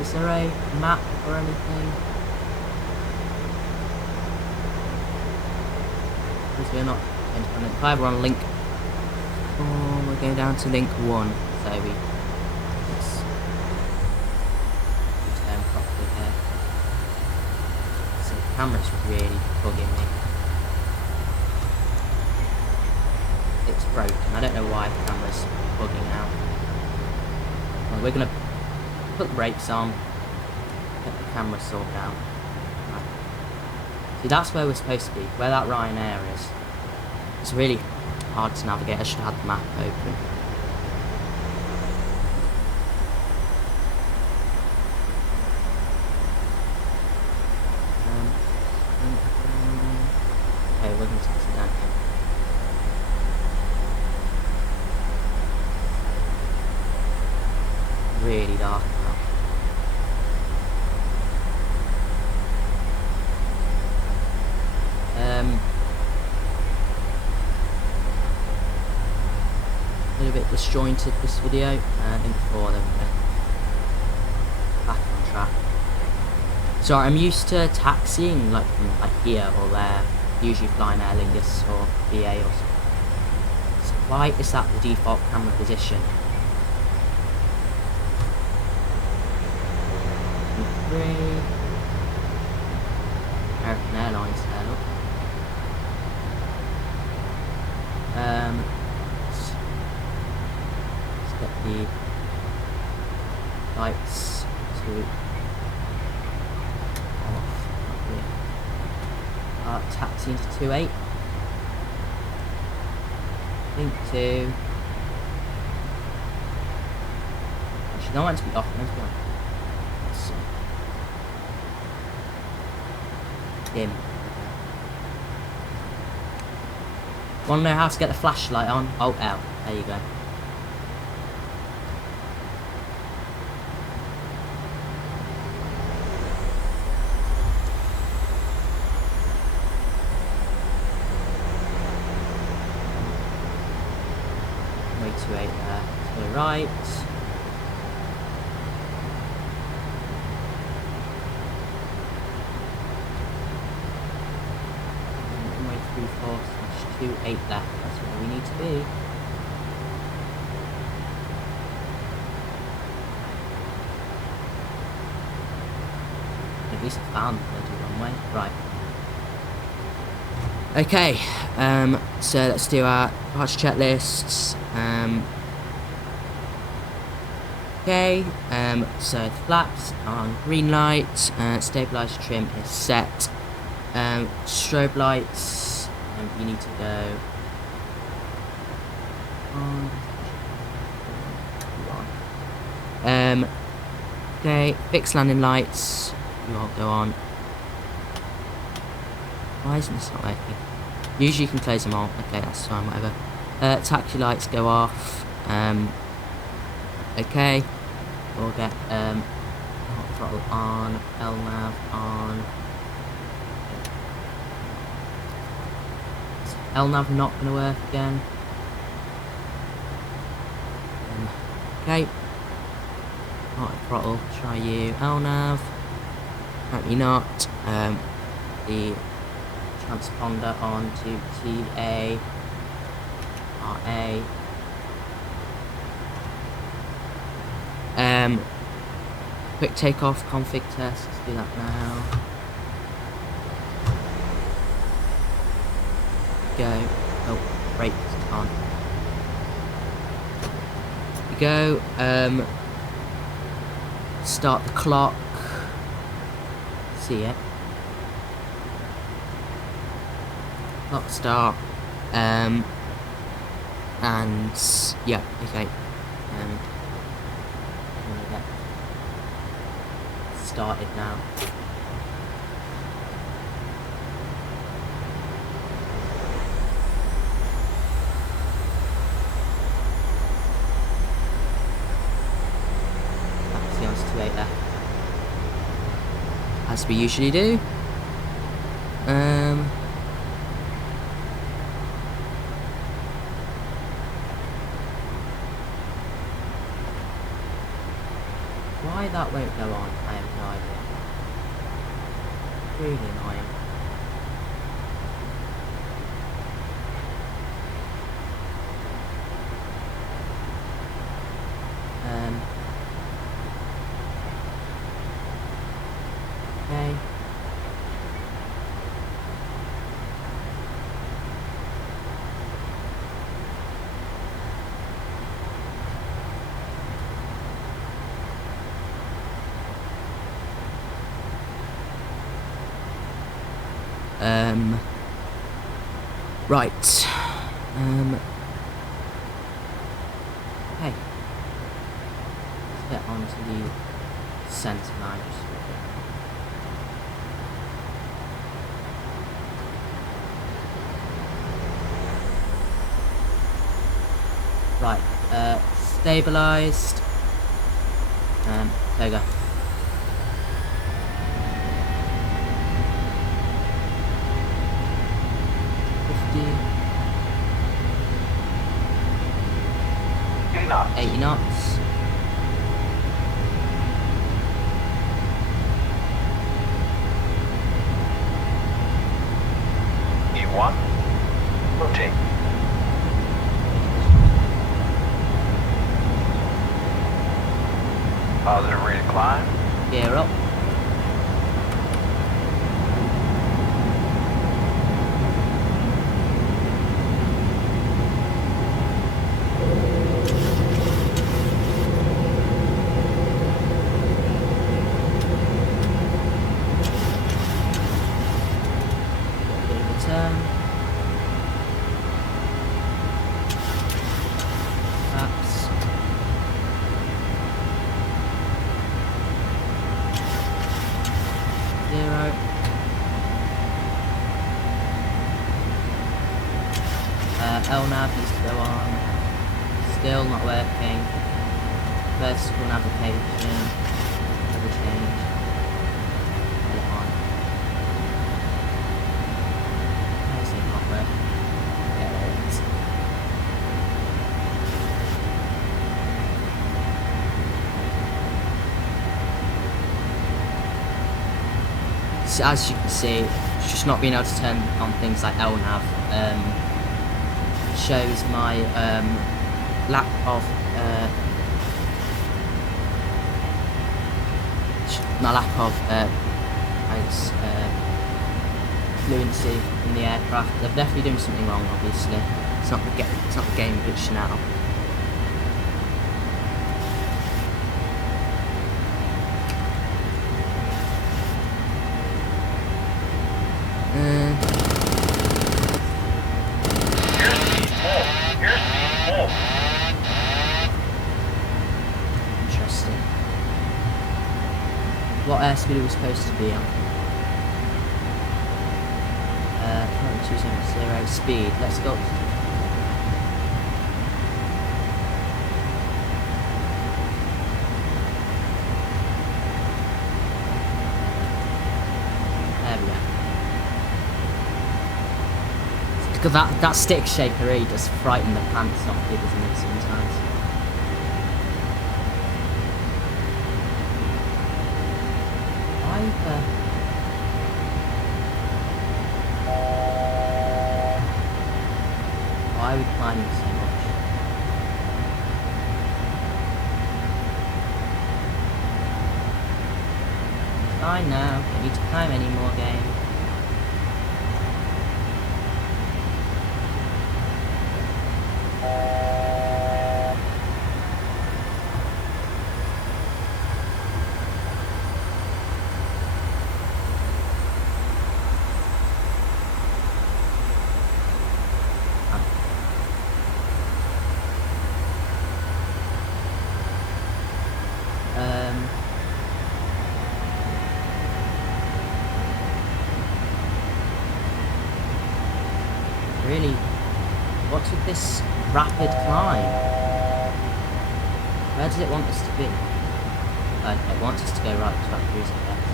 Is there a map or anything? Because we're not going to link 5, we're on link 4, we're going down to link 1. So let's turn properly here. So the camera's really bugging me. It's broken. I don't know why the camera's bugging out. Well, we're gonna put the brakes on, get the camera sorted out. Right. See, that's where we're supposed to be, where that Ryanair is. It's really hard to navigate. I should have had the map open. Okay, we're going to taxi down here. Really dark now. A little bit disjointed this video. I think before then back on track. So I'm used to taxiing like from like here or there, usually flying Aer Lingus or BA or something. So why is that the default camera position? American Airlines there, look. Let's get the lights to off. Taxiing to 28. Link 2. Actually, not meant to be off, meant to be on. Dim. Want to know how to get the flashlight on? Alt L. There you go. Way too 8 there. To the right. Way 3/4/28 left. That's where we need to be. At least I found the bloody runway. Right. Okay, so let's do our departure checklists. Okay, so the flaps are on green light, stabilizer trim is set, strobe lights, you need to go on. Okay, fixed landing lights, you all go on. Why isn't this not working? Usually you can close them all. Okay, that's fine, whatever. Taxi lights go off. Okay. We'll get throttle on, LNAV on. Is LNAV not going to work again? Okay. Throttle, try you, LNAV. Apparently not. The transponder on to TA, RA. Quick takeoff config test, let's do that now. Go. Oh, brakes on. We go. Start the clock. See it. Clock start. And yeah, okay. Started now. That's the answer to 8 there. I as we usually do. Why that won't go on, I have no idea. Really annoying. Okay. Right. Hey. Let's get onto the centre line. Right. Stabilised. There we go. knots. 80 knots. E1. Rotate. Positive rate of climb. Gear up. LNAV needs to go on. Still not working. Vertical navigation. Never change. Get it on. Why is it not working? Yeah, there it is. So as you can see, it's just not being able to turn on things like LNAV. Shows my lack of fluency in the aircraft. They're definitely doing something wrong. Obviously, it's not the game glitch now. Interesting. What airspeed are we supposed to be on? 270 speed. Let's go. There we go. Because that stick shaker really does frighten the pants off you, doesn't it, sometimes? Why are we climbing so much? Fine now, don't need to climb anymore, game. Really, what's with this rapid climb? Where does it want us to be? It wants us to go right to that cruising depth.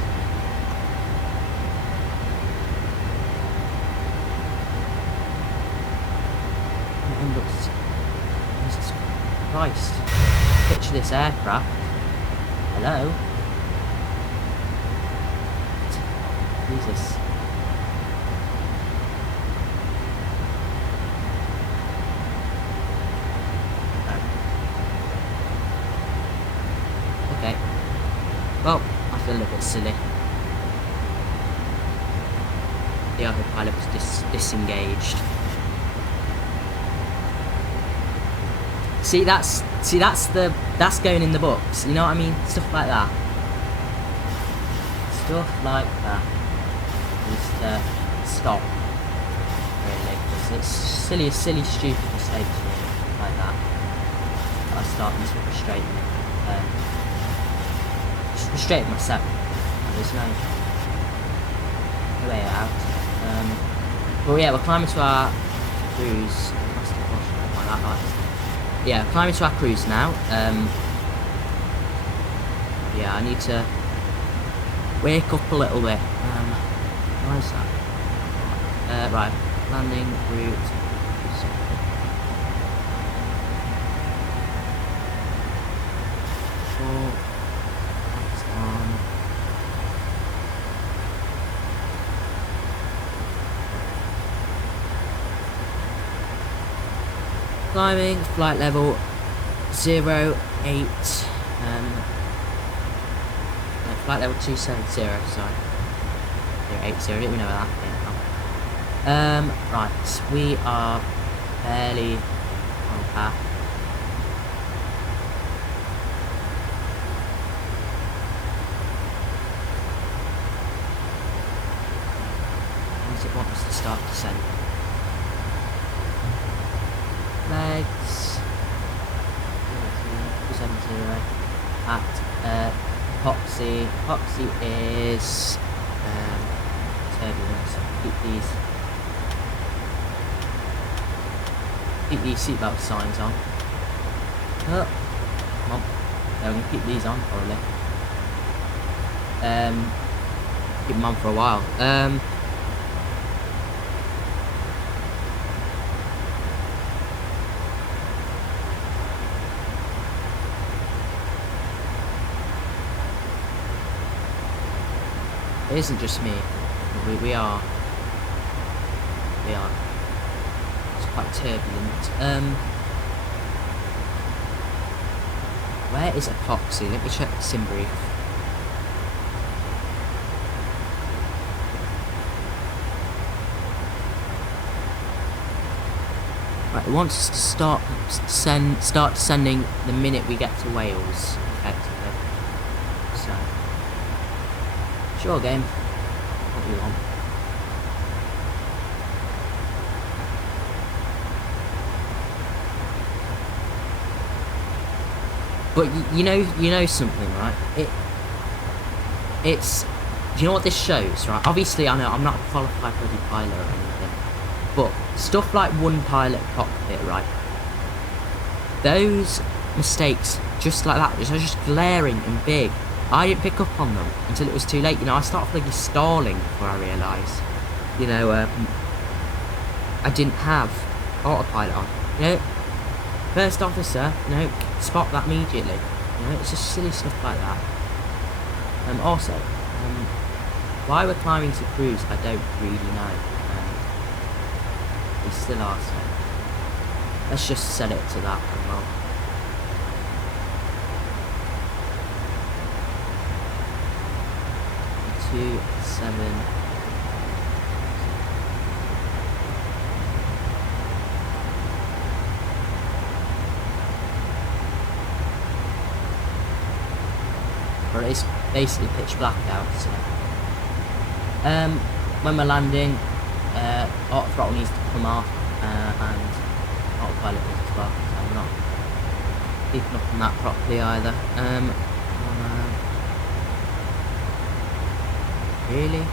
Christ. Picture this aircraft. Hello? Jesus. Okay. Well, I feel a little bit silly. The autopilot was disengaged. That's going in the books. You know what I mean? Stuff like that. Stuff like that. Just stop. Really, it's silly, stupid mistakes really, like that. I start to frustrate me. Just frustrate myself. There's no way out. But yeah, we're climbing to our cruise. Yeah, climbing to our cruise now. Yeah, I need to wake up a little bit. Why is that? Right, landing route. That's on. Climbing, flight level 08. No, flight level 270, sorry. 080, didn't we know that? Yeah. Right, we are barely on path. Does it want us to start descending? Legs 270 at epoxy. Epoxy is turbulence. Keep these seatbelt signs on. Oh, come on. Yeah, we're gonna keep these on probably. Keep them on for a while. It isn't just me. We are. It's quite turbulent. Where is epoxy? Let me check the sim brief. Right, it wants us to start descending the minute we get to Wales, effectively. So, sure, game. What do you want? But you know something, right? It's. Do you know what this shows, right? Obviously, I know I'm not a qualified bloody pilot or anything, but stuff like one pilot cockpit, right? Those mistakes, just like that, they're just glaring and big. I didn't pick up on them until it was too late. You know, I started like stalling before I realised. You know, I didn't have autopilot on. You know, first officer, you know, spot that immediately. You know, it's just silly stuff like that. Also, why we're climbing to cruise, I don't really know. We still are, so let's just set it to that as well. Two, 7. Or it's basically pitch black out, so when we're landing, auto throttle needs to come off, and autopilot does as well, so I'm not keeping up on that properly either. Really?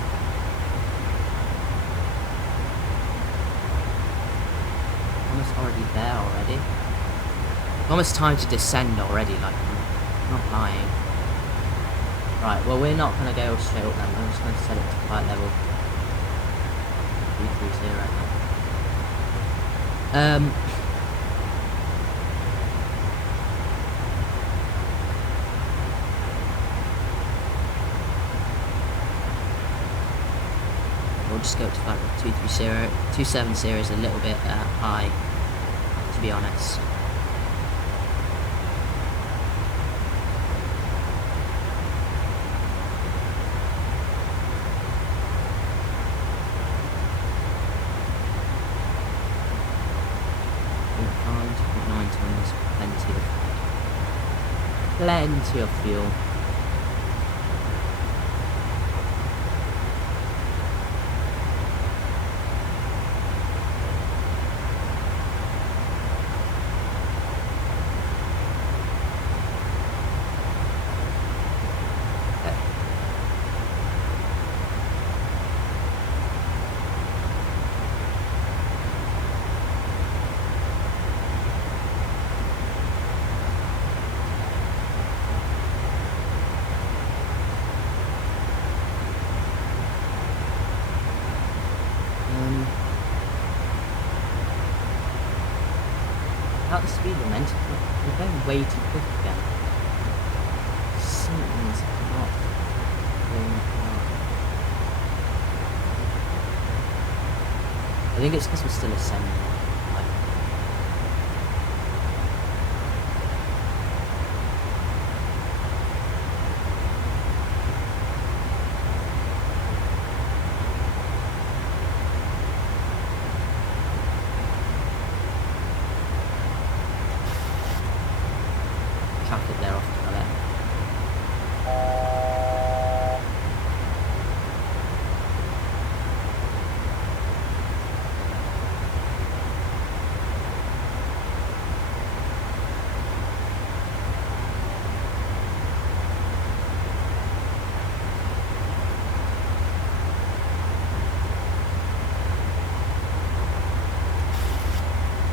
Almost already there already. Almost time to descend already, like, I'm not lying. Right, well, we're not going to go straight up then, we're just going to set it to flight level 330 right now. we'll just go up to flight level 230. 270 is a little bit high, to be honest. Plenty of fuel. At the speed we're meant to, we're going way too quick again. Something's not going on. I think it's because we're still ascending. Traffic there off the palette.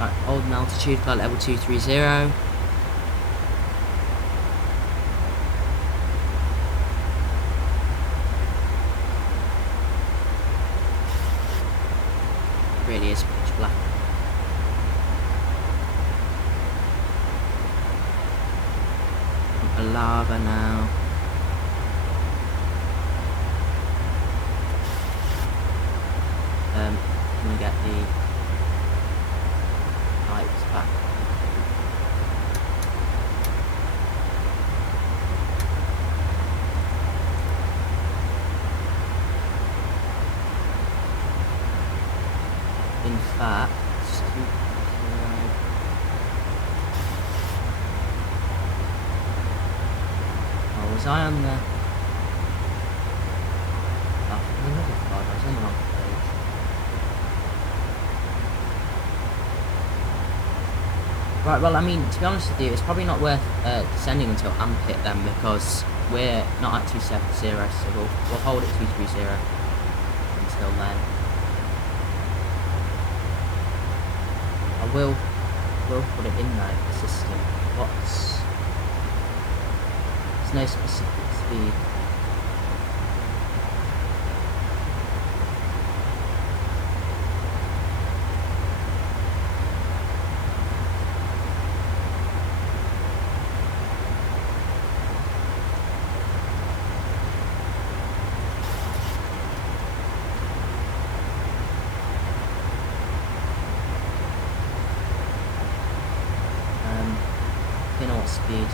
Right, holding altitude, flight level 230. Really is pitch black. A lava now. Can we get the lights back? In fact, oh, was I on the? Oh, another card. I was on the wrong page. Right. Well, I mean, to be honest with you, it's probably not worth descending until AMP hit then, because we're not at 270, so we'll hold it 230 until then. I will put it in there, the system. There's no specific speed. Speed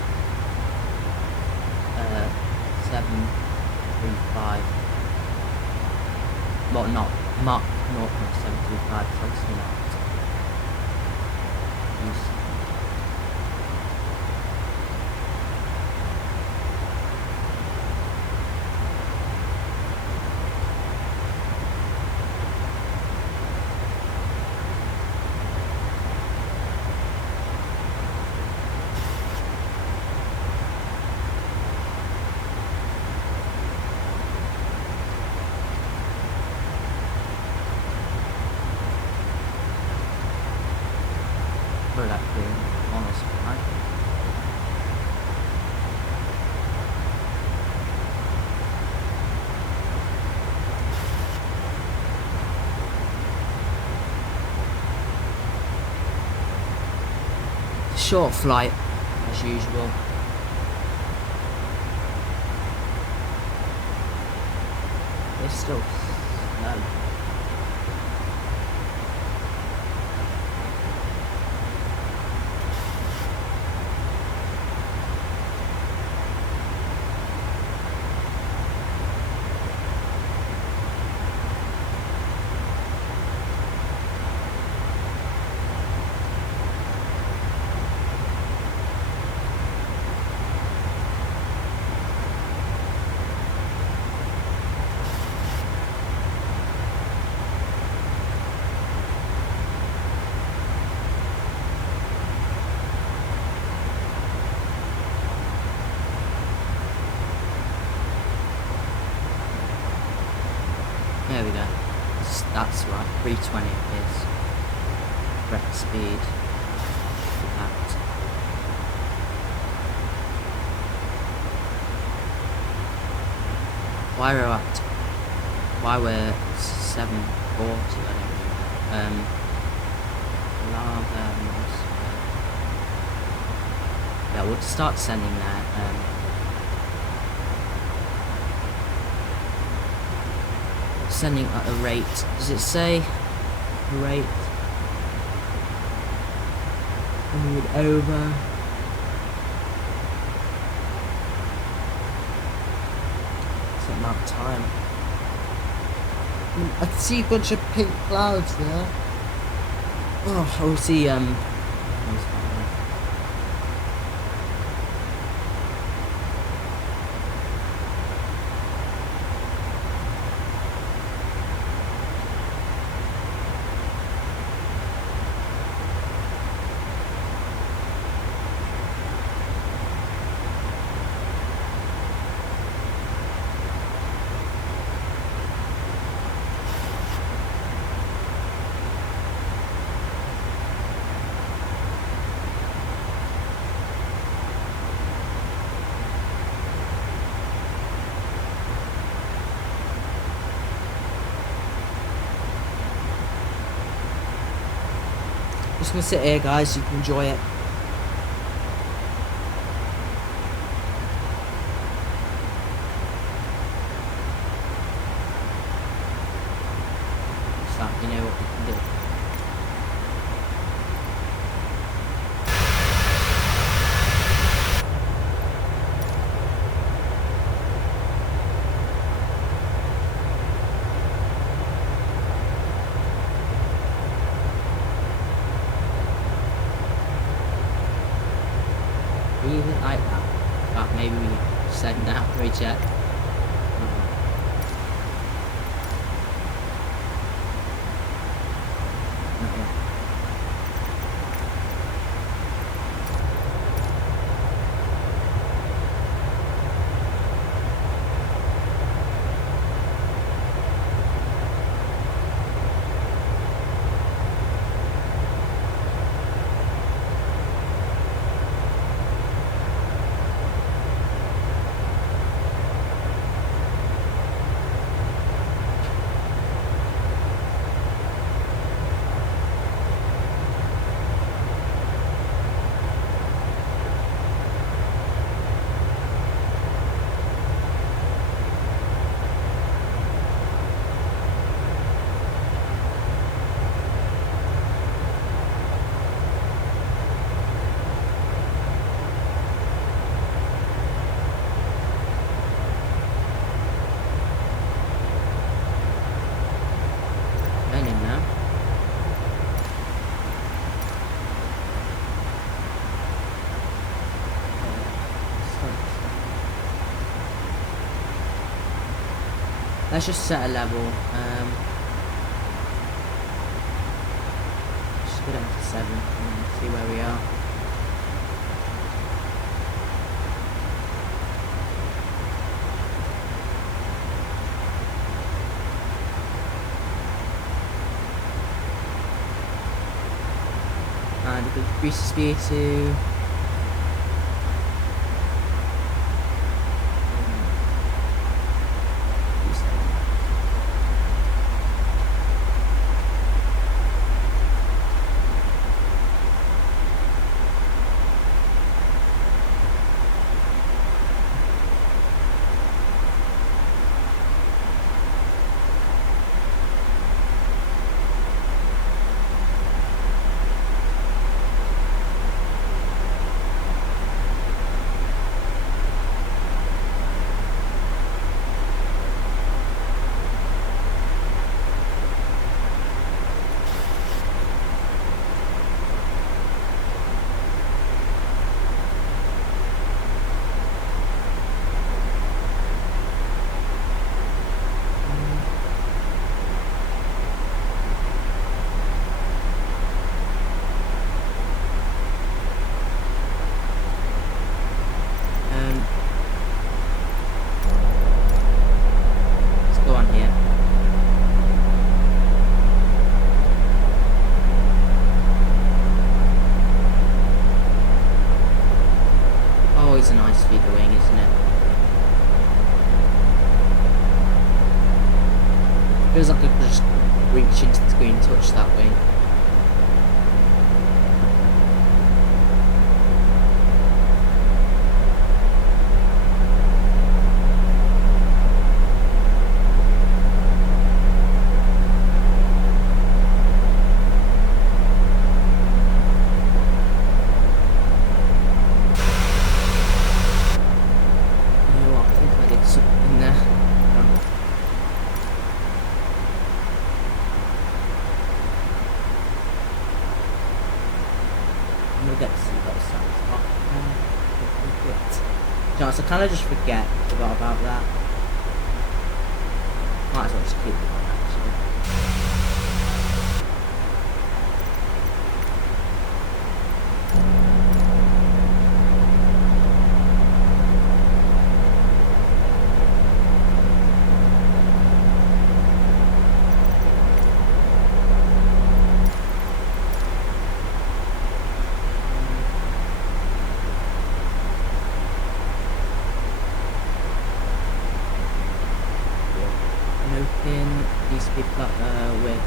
735. Well, not Mach 0.735, so obviously not. That being honest, right? Short flight, as usual. It's still slow. There we go. That's right. 320 is correct speed. That. Why we're 740? I don't know. Yeah, we'll start sending that. Sending at a rate. Does it say rate? 100 over. What's the amount of time? I can see a bunch of pink clouds there. Oh, we'll see. Just gonna sit here, guys. You can enjoy it. So you know what we can do. Even like that. But maybe we send out recheck. Not yet. Let's just set a level. Just go down to 7 and see where we are. And we can increase the speed to I'm gonna get the seatbelt straps off now. I kind of just forgot about that. Might as well just keep it on actually. These people with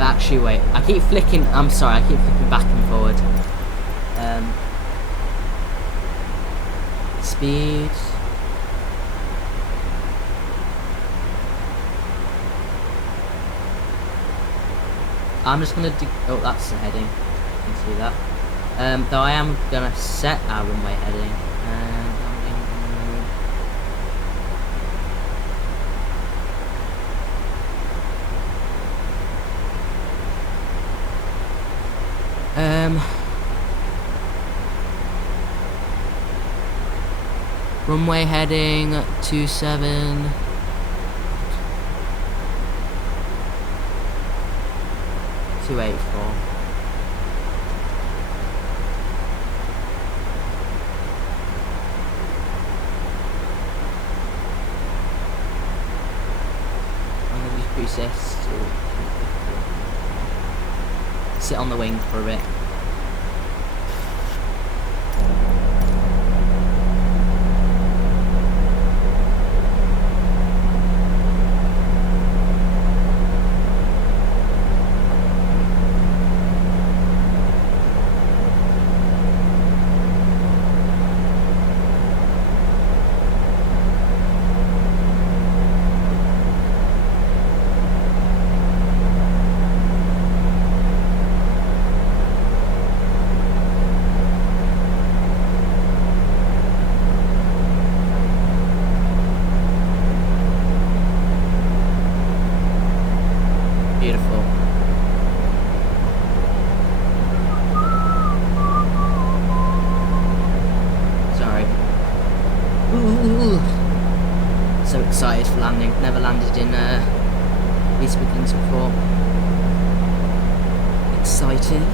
actually, wait, I keep flicking, I'm sorry, I keep flicking back and forward. Speed. I'm just gonna do, oh, that's the heading, you can see that. Though I am gonna set our runway heading. Runway heading 27. I'm gonna use process to sit on the wing for a bit. Beautiful. Sorry. Ooh. So excited for landing. Never landed in these Midlands before. Exciting.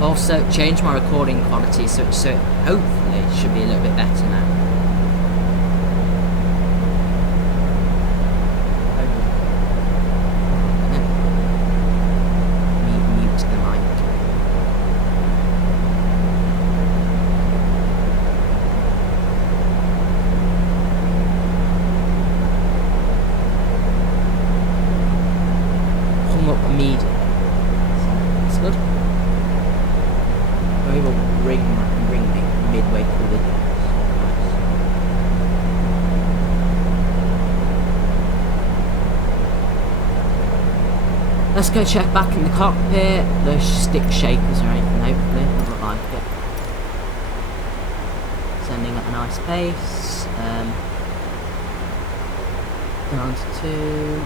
Also changed my recording quality so hopefully it should be a little bit better now. Mute the mic. Hung up immediately. That's good. We will ring me midway through the day. Let's go check back in the cockpit. No stick shakers or anything, hopefully. Doesn't look like it. Sending at a nice pace. Down to 2.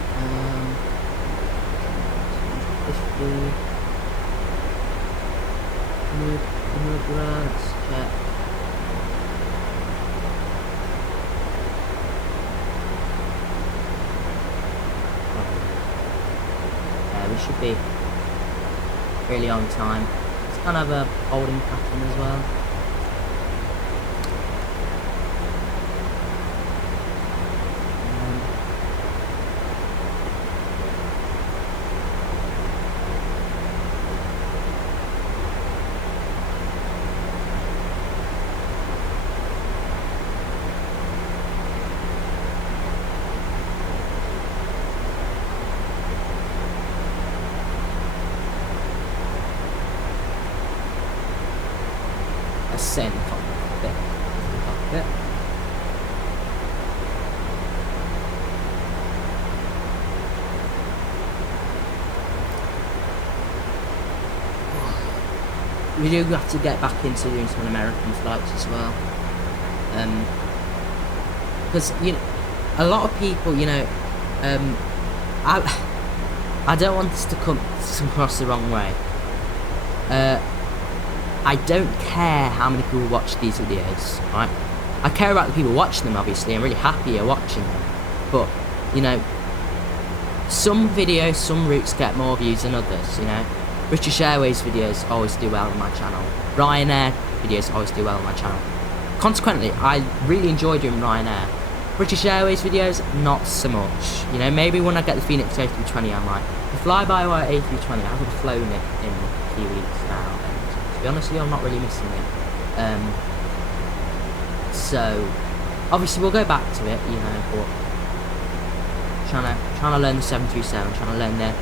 50. Let's check. We should be really on time. It's kind kind of a holding pattern as well. Send cockpit. Cockpit. We do have to get back into doing some American flights as well, because you know, a lot of people, you know, I don't want this to come across the wrong way. I don't care how many people watch these videos, right? I care about the people watching them, obviously. I'm really happy you're watching them. But, you know, some videos, some routes get more views than others, you know? British Airways videos always do well on my channel. Ryanair videos always do well on my channel. Consequently, I really enjoy doing Ryanair. British Airways videos, not so much. You know, maybe when I get the Phoenix A320, I might. The fly-by-wire A320, I haven't flown it in a few weeks now. To be honest with you, I'm not really missing it. So obviously we'll go back to it, you know, but trying to learn the 737, trying to learn the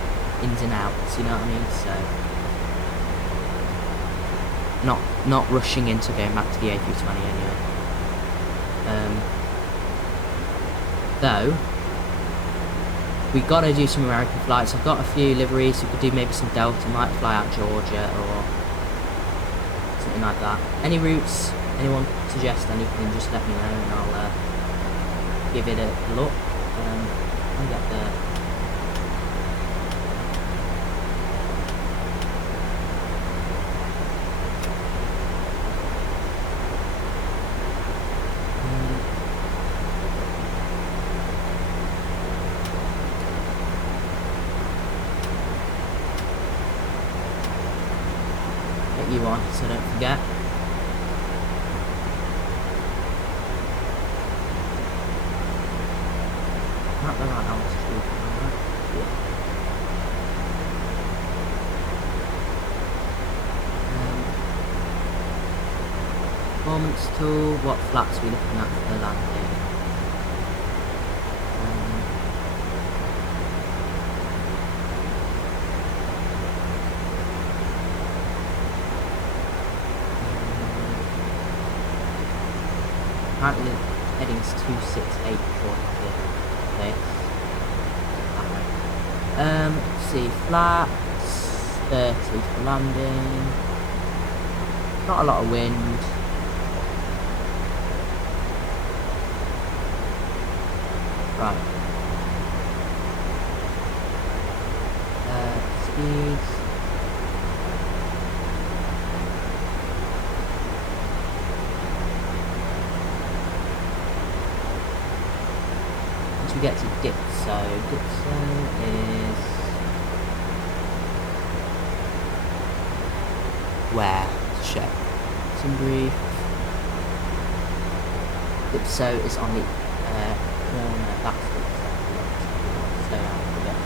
ins and outs, you know what I mean? So not rushing into going back to the A320 anyway. Though we gotta do some American flights. I've got a few liveries. We could do maybe some Delta, might fly out Georgia or something like that. Any routes, anyone suggest anything, just let me know and I'll give it a look. I'll get there. Get you on, so don't forget. Not the right altitude, right? Yeah. Performance tool, what flaps are we looking at for the landing? Apparently the heading's 268 for this. Let's see, flaps, 30 for landing, not a lot of wind. Right. Speeds. Once we get to Dipso is where? Let's check. Some brief. Dipso is on the corner. That's Dipso. Let's slow down a bit.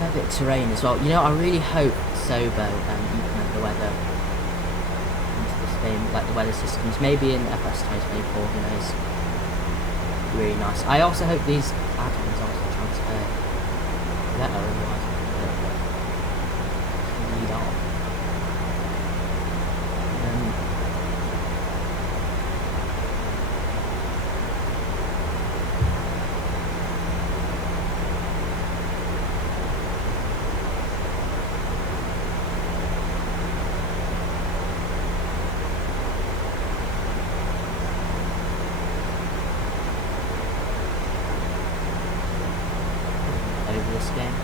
A bit of terrain as well. You know, I really hope Sobo implement the weather into this game, like the weather systems. Maybe in FS 2024, who knows? Really nice. I also hope these add-ons also transfer better, otherwise lead on. Over this game.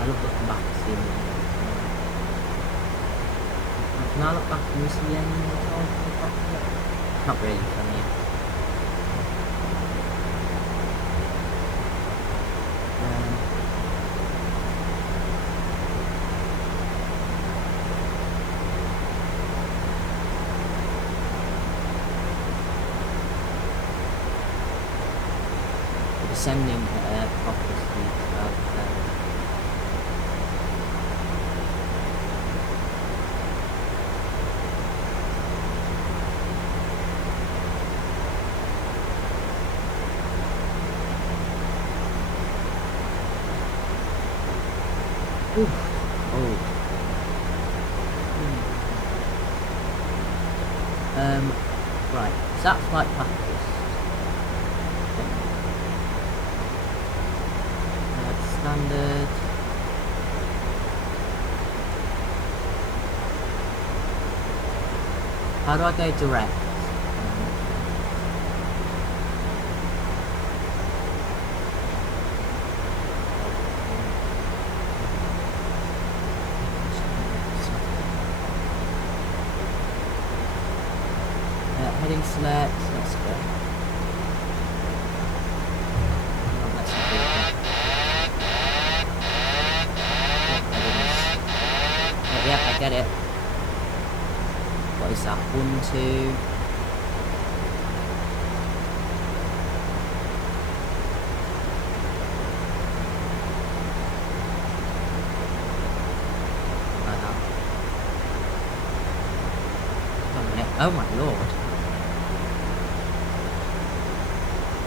I love looking back and seeing it. Can I look back and see the end of the cockpit? Not really, can you? descending at proper speed as well. Ooh, cold. Right, is that flight practice? Standard. How do I go direct? Heading select, let's go. Oh, let's do that. Yeah, I get it. What is that? 1, 2. Like that. Wait a minute. Oh my lord.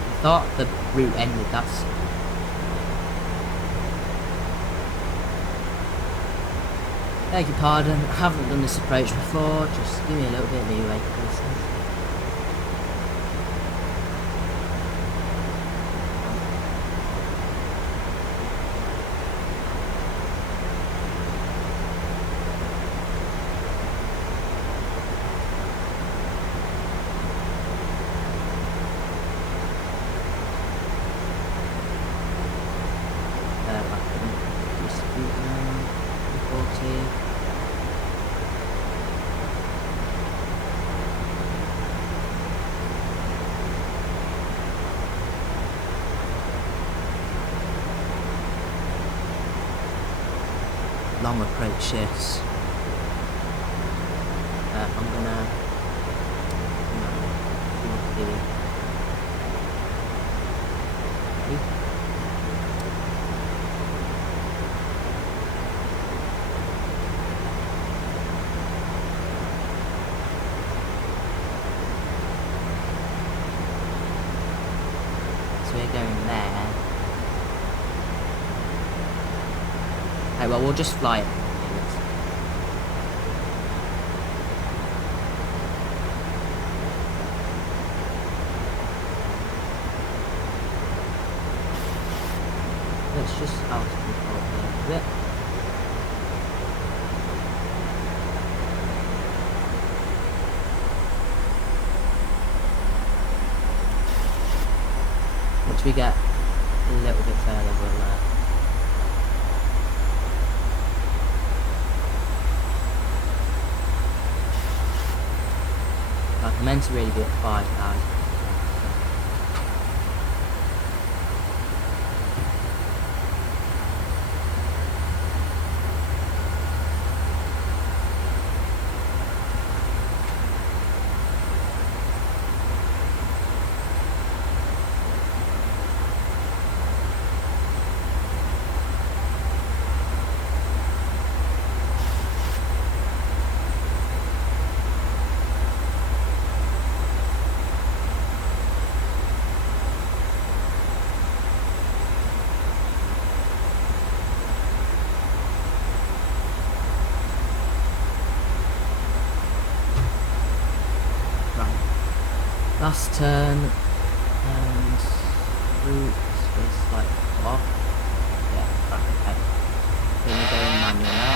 I thought the route ended. That's. Beg your pardon, I haven't done this approach before, just give me a little bit of leeway, please. Long approach shifts. I'm gonna so we're going there. Okay, well, we'll just fly it. Let's just out of control a bit. Once we get a little bit further, we'll I'm meant to really be at 5,000. Last turn and route is like off. Yeah, right, okay. Then we're going manual now.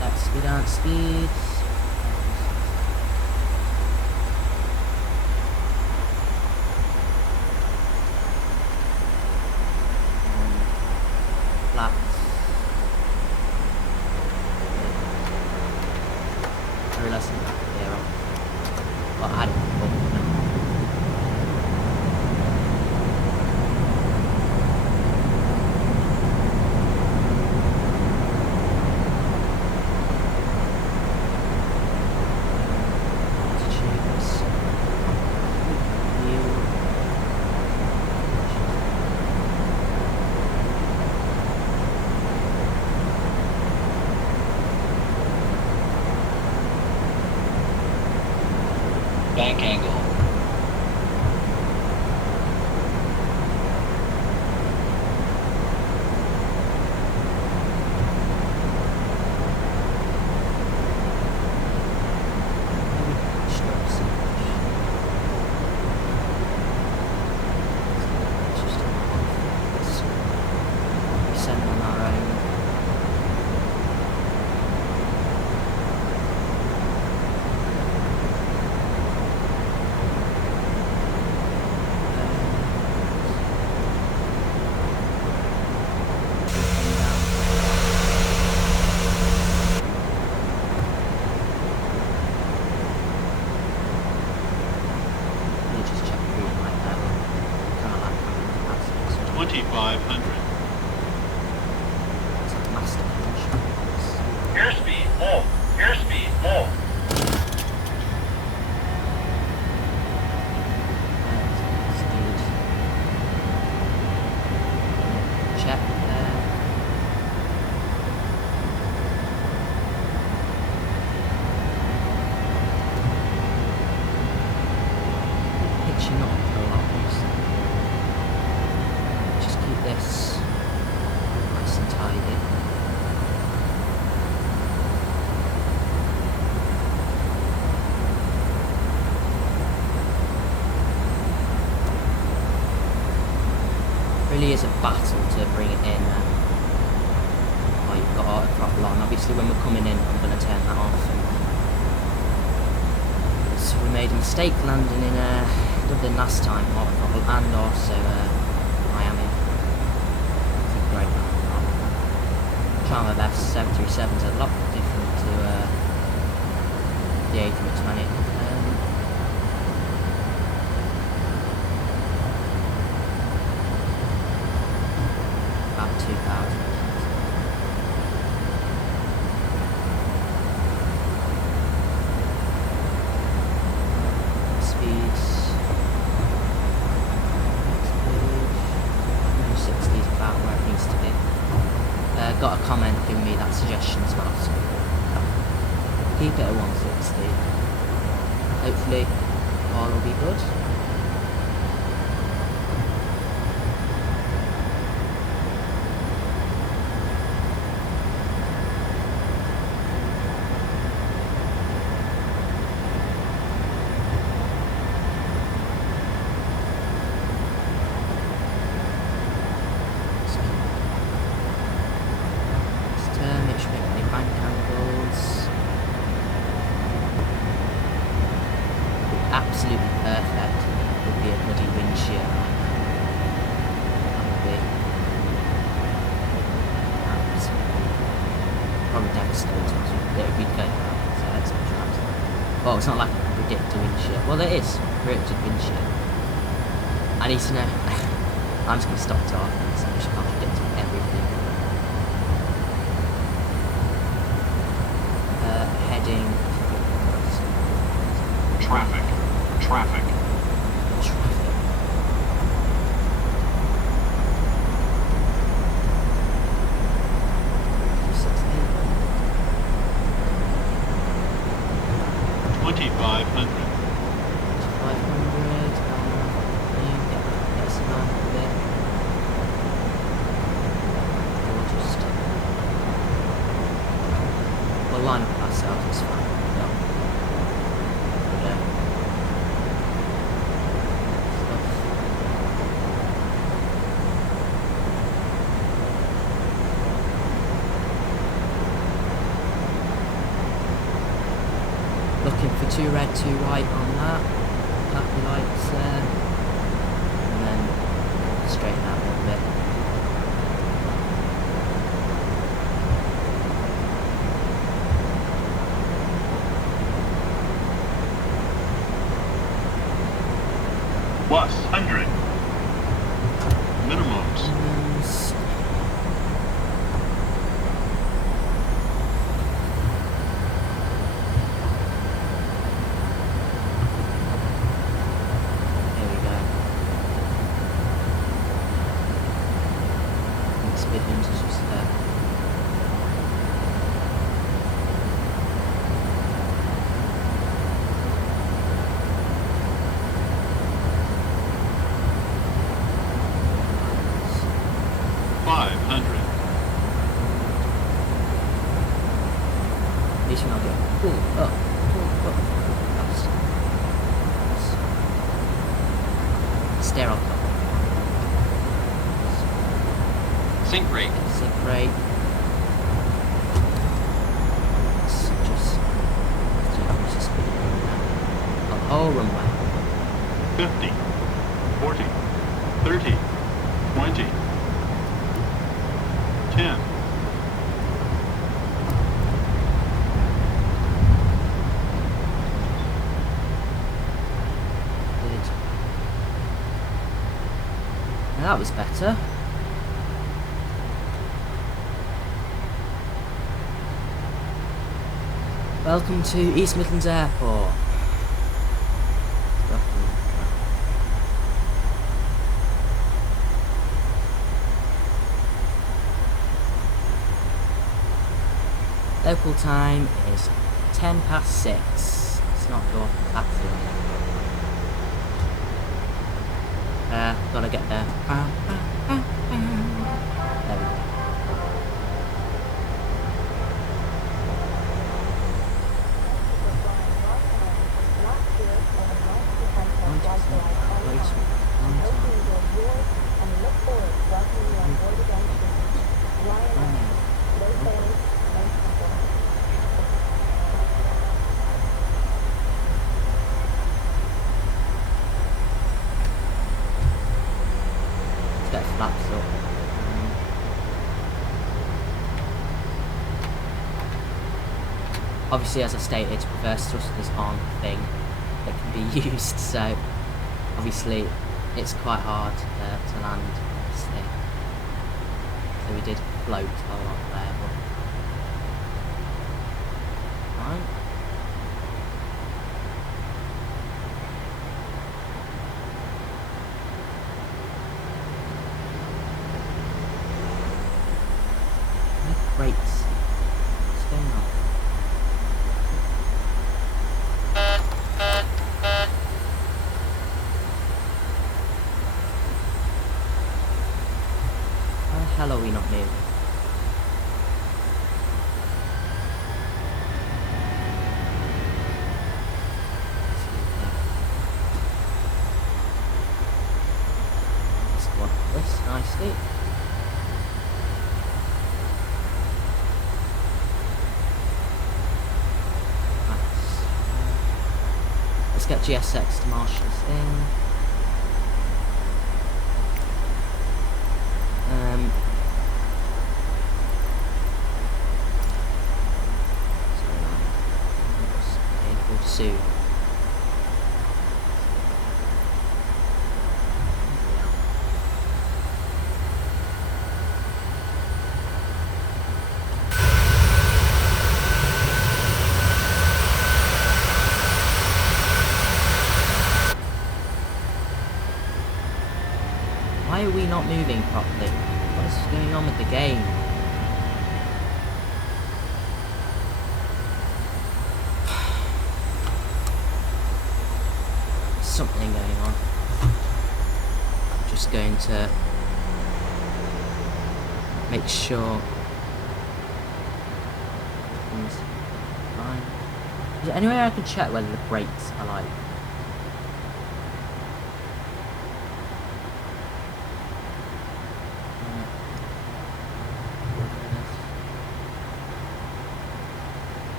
Let's go down speed. Flaps. Realism era. Well, I had it before. Bank angle. Send on our own. Just check green light there. Kind of like that. 2500. It's like master controls. Airspeed full. Airspeed full. Speed. Check there. Pitching up a lot. Just keep this nice and tidy. Really is a battle to bring it in. Oh, you've got autothrottle on. Obviously, when we're coming in, I'm going to turn that off. So we made a mistake landing in Dublin last time, autothrottle, and also Miami. It's a great land. Trying my best. 737's a lot different to the A3 Money. About 2,000. Speeds. Next page. 60 is about where it needs to be. Got a comment giving me that suggestion as well, so keep it at 160. Hopefully all will be good. Make sure we get any bank angles. Absolutely perfect would be a bloody windshield right now. That would be absolutely probably devastating. It would be good. So that's much right. Well, it's not like I can predict a windshield. Well, it is predicted windshield. I need to know. I'm just going to stop talking because I just can't predict everything. Heading. Traffic. Traffic. Traffic. $2,500. 500. Get some out of it. We'll just. We'll line up ourselves, it's fine. No. Yeah. Looking for 2 red, 2 white on that. Happy lights there. And then straighten out a little bit. Plus 100. Minimums. Here we go. At least we're not getting pulled up. Stare off. Sink rate. Sink rate. Let's just increase the speed. Oh, runway. 50, 40, 30, 20, 10. Now that was better. Welcome to East Midlands Airport. Local time is 6:10. Let's not go off the taxi. Gotta get there. There we go. Get flaps up. Obviously, as I stated, reverse thrusters aren't a thing that can be used, so obviously it's quite hard to land this thing. So we did float a lot there, but fine. Brakes. What's going on? How the hell are we not moving? Let's go on this nicely. Let's get GSX to marshal us in. Soon. Why are we not moving properly? What is going on with the game? Something going on. I'm just going to make sure everything's fine. Is there any way I can check whether the brakes are like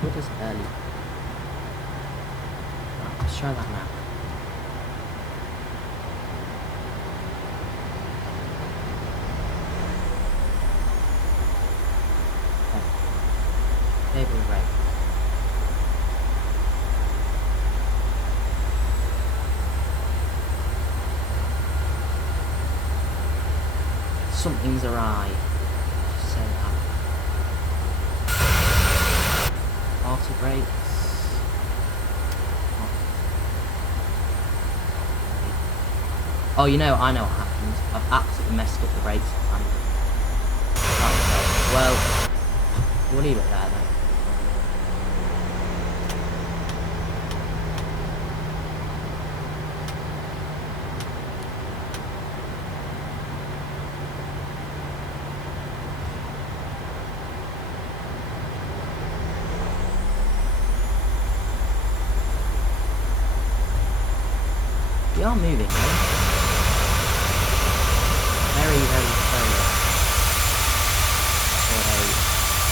what is early? Right, let's try that now. Stable rate. Something's awry. Just say that. Party brakes. Oh, you know, I know what happens. I've absolutely messed up the brakes. Well, we'll leave it there then. We are moving, though. Very, very slowly. For a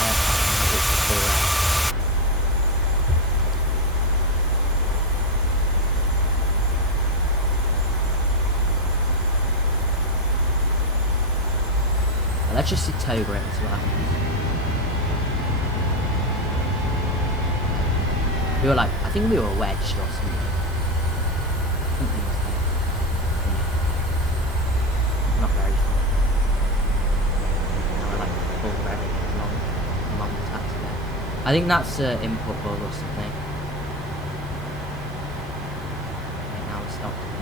aircraft as it's before. Let's just see tow grip as well. We were like, I think we were wedged or something. Something was there. Yeah. Not very far. Now we're like full ready along the taxi there. I think that's input bug or something. Okay, now we stopped again.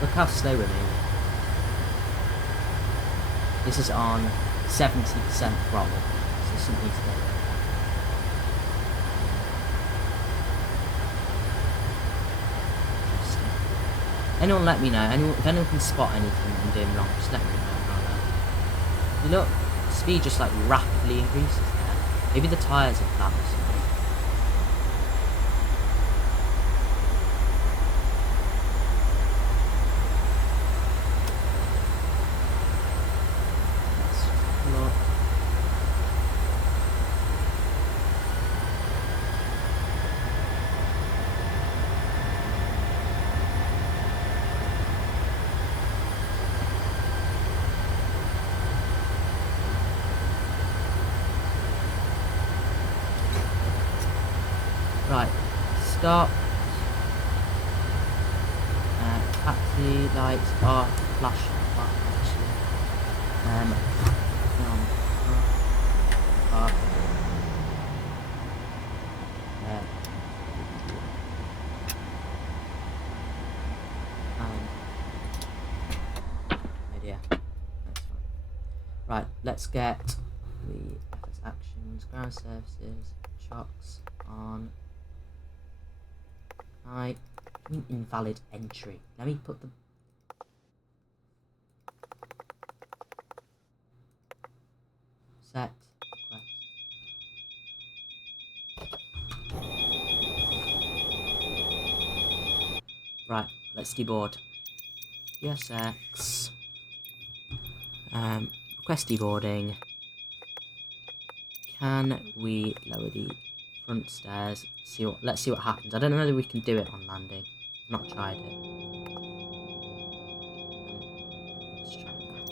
Look how slow we're moving. This is on 70% throttle, so something's there. Anyone let me know. If anyone can spot anything I'm doing wrong, just let me know. Look, speed just like rapidly increases there. Maybe the tyres are flat or something. Right, stop. Taxi lights are flashing. Yeah, that's fine. Right, let's get the FS actions, ground services, shocks on. Right, invalid entry. Let me put the set request. Right, let's deboard. GSX. Request deboarding. Can we lower the front stairs? Let's see what happens. I don't know whether we can do it on landing. I've not tried it. Let's try it now.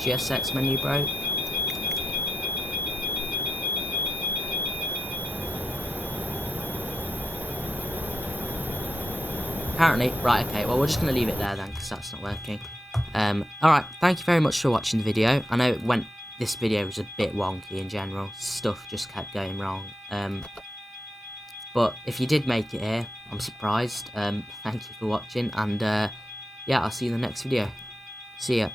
GSX menu broke. Apparently, right, okay, well we're just going to leave it there then, because that's not working. Alright, thank you very much for watching the video. I know this video was a bit wonky in general, stuff just kept going wrong. But if you did make it here, I'm surprised. Thank you for watching, and yeah, I'll see you in the next video. See ya.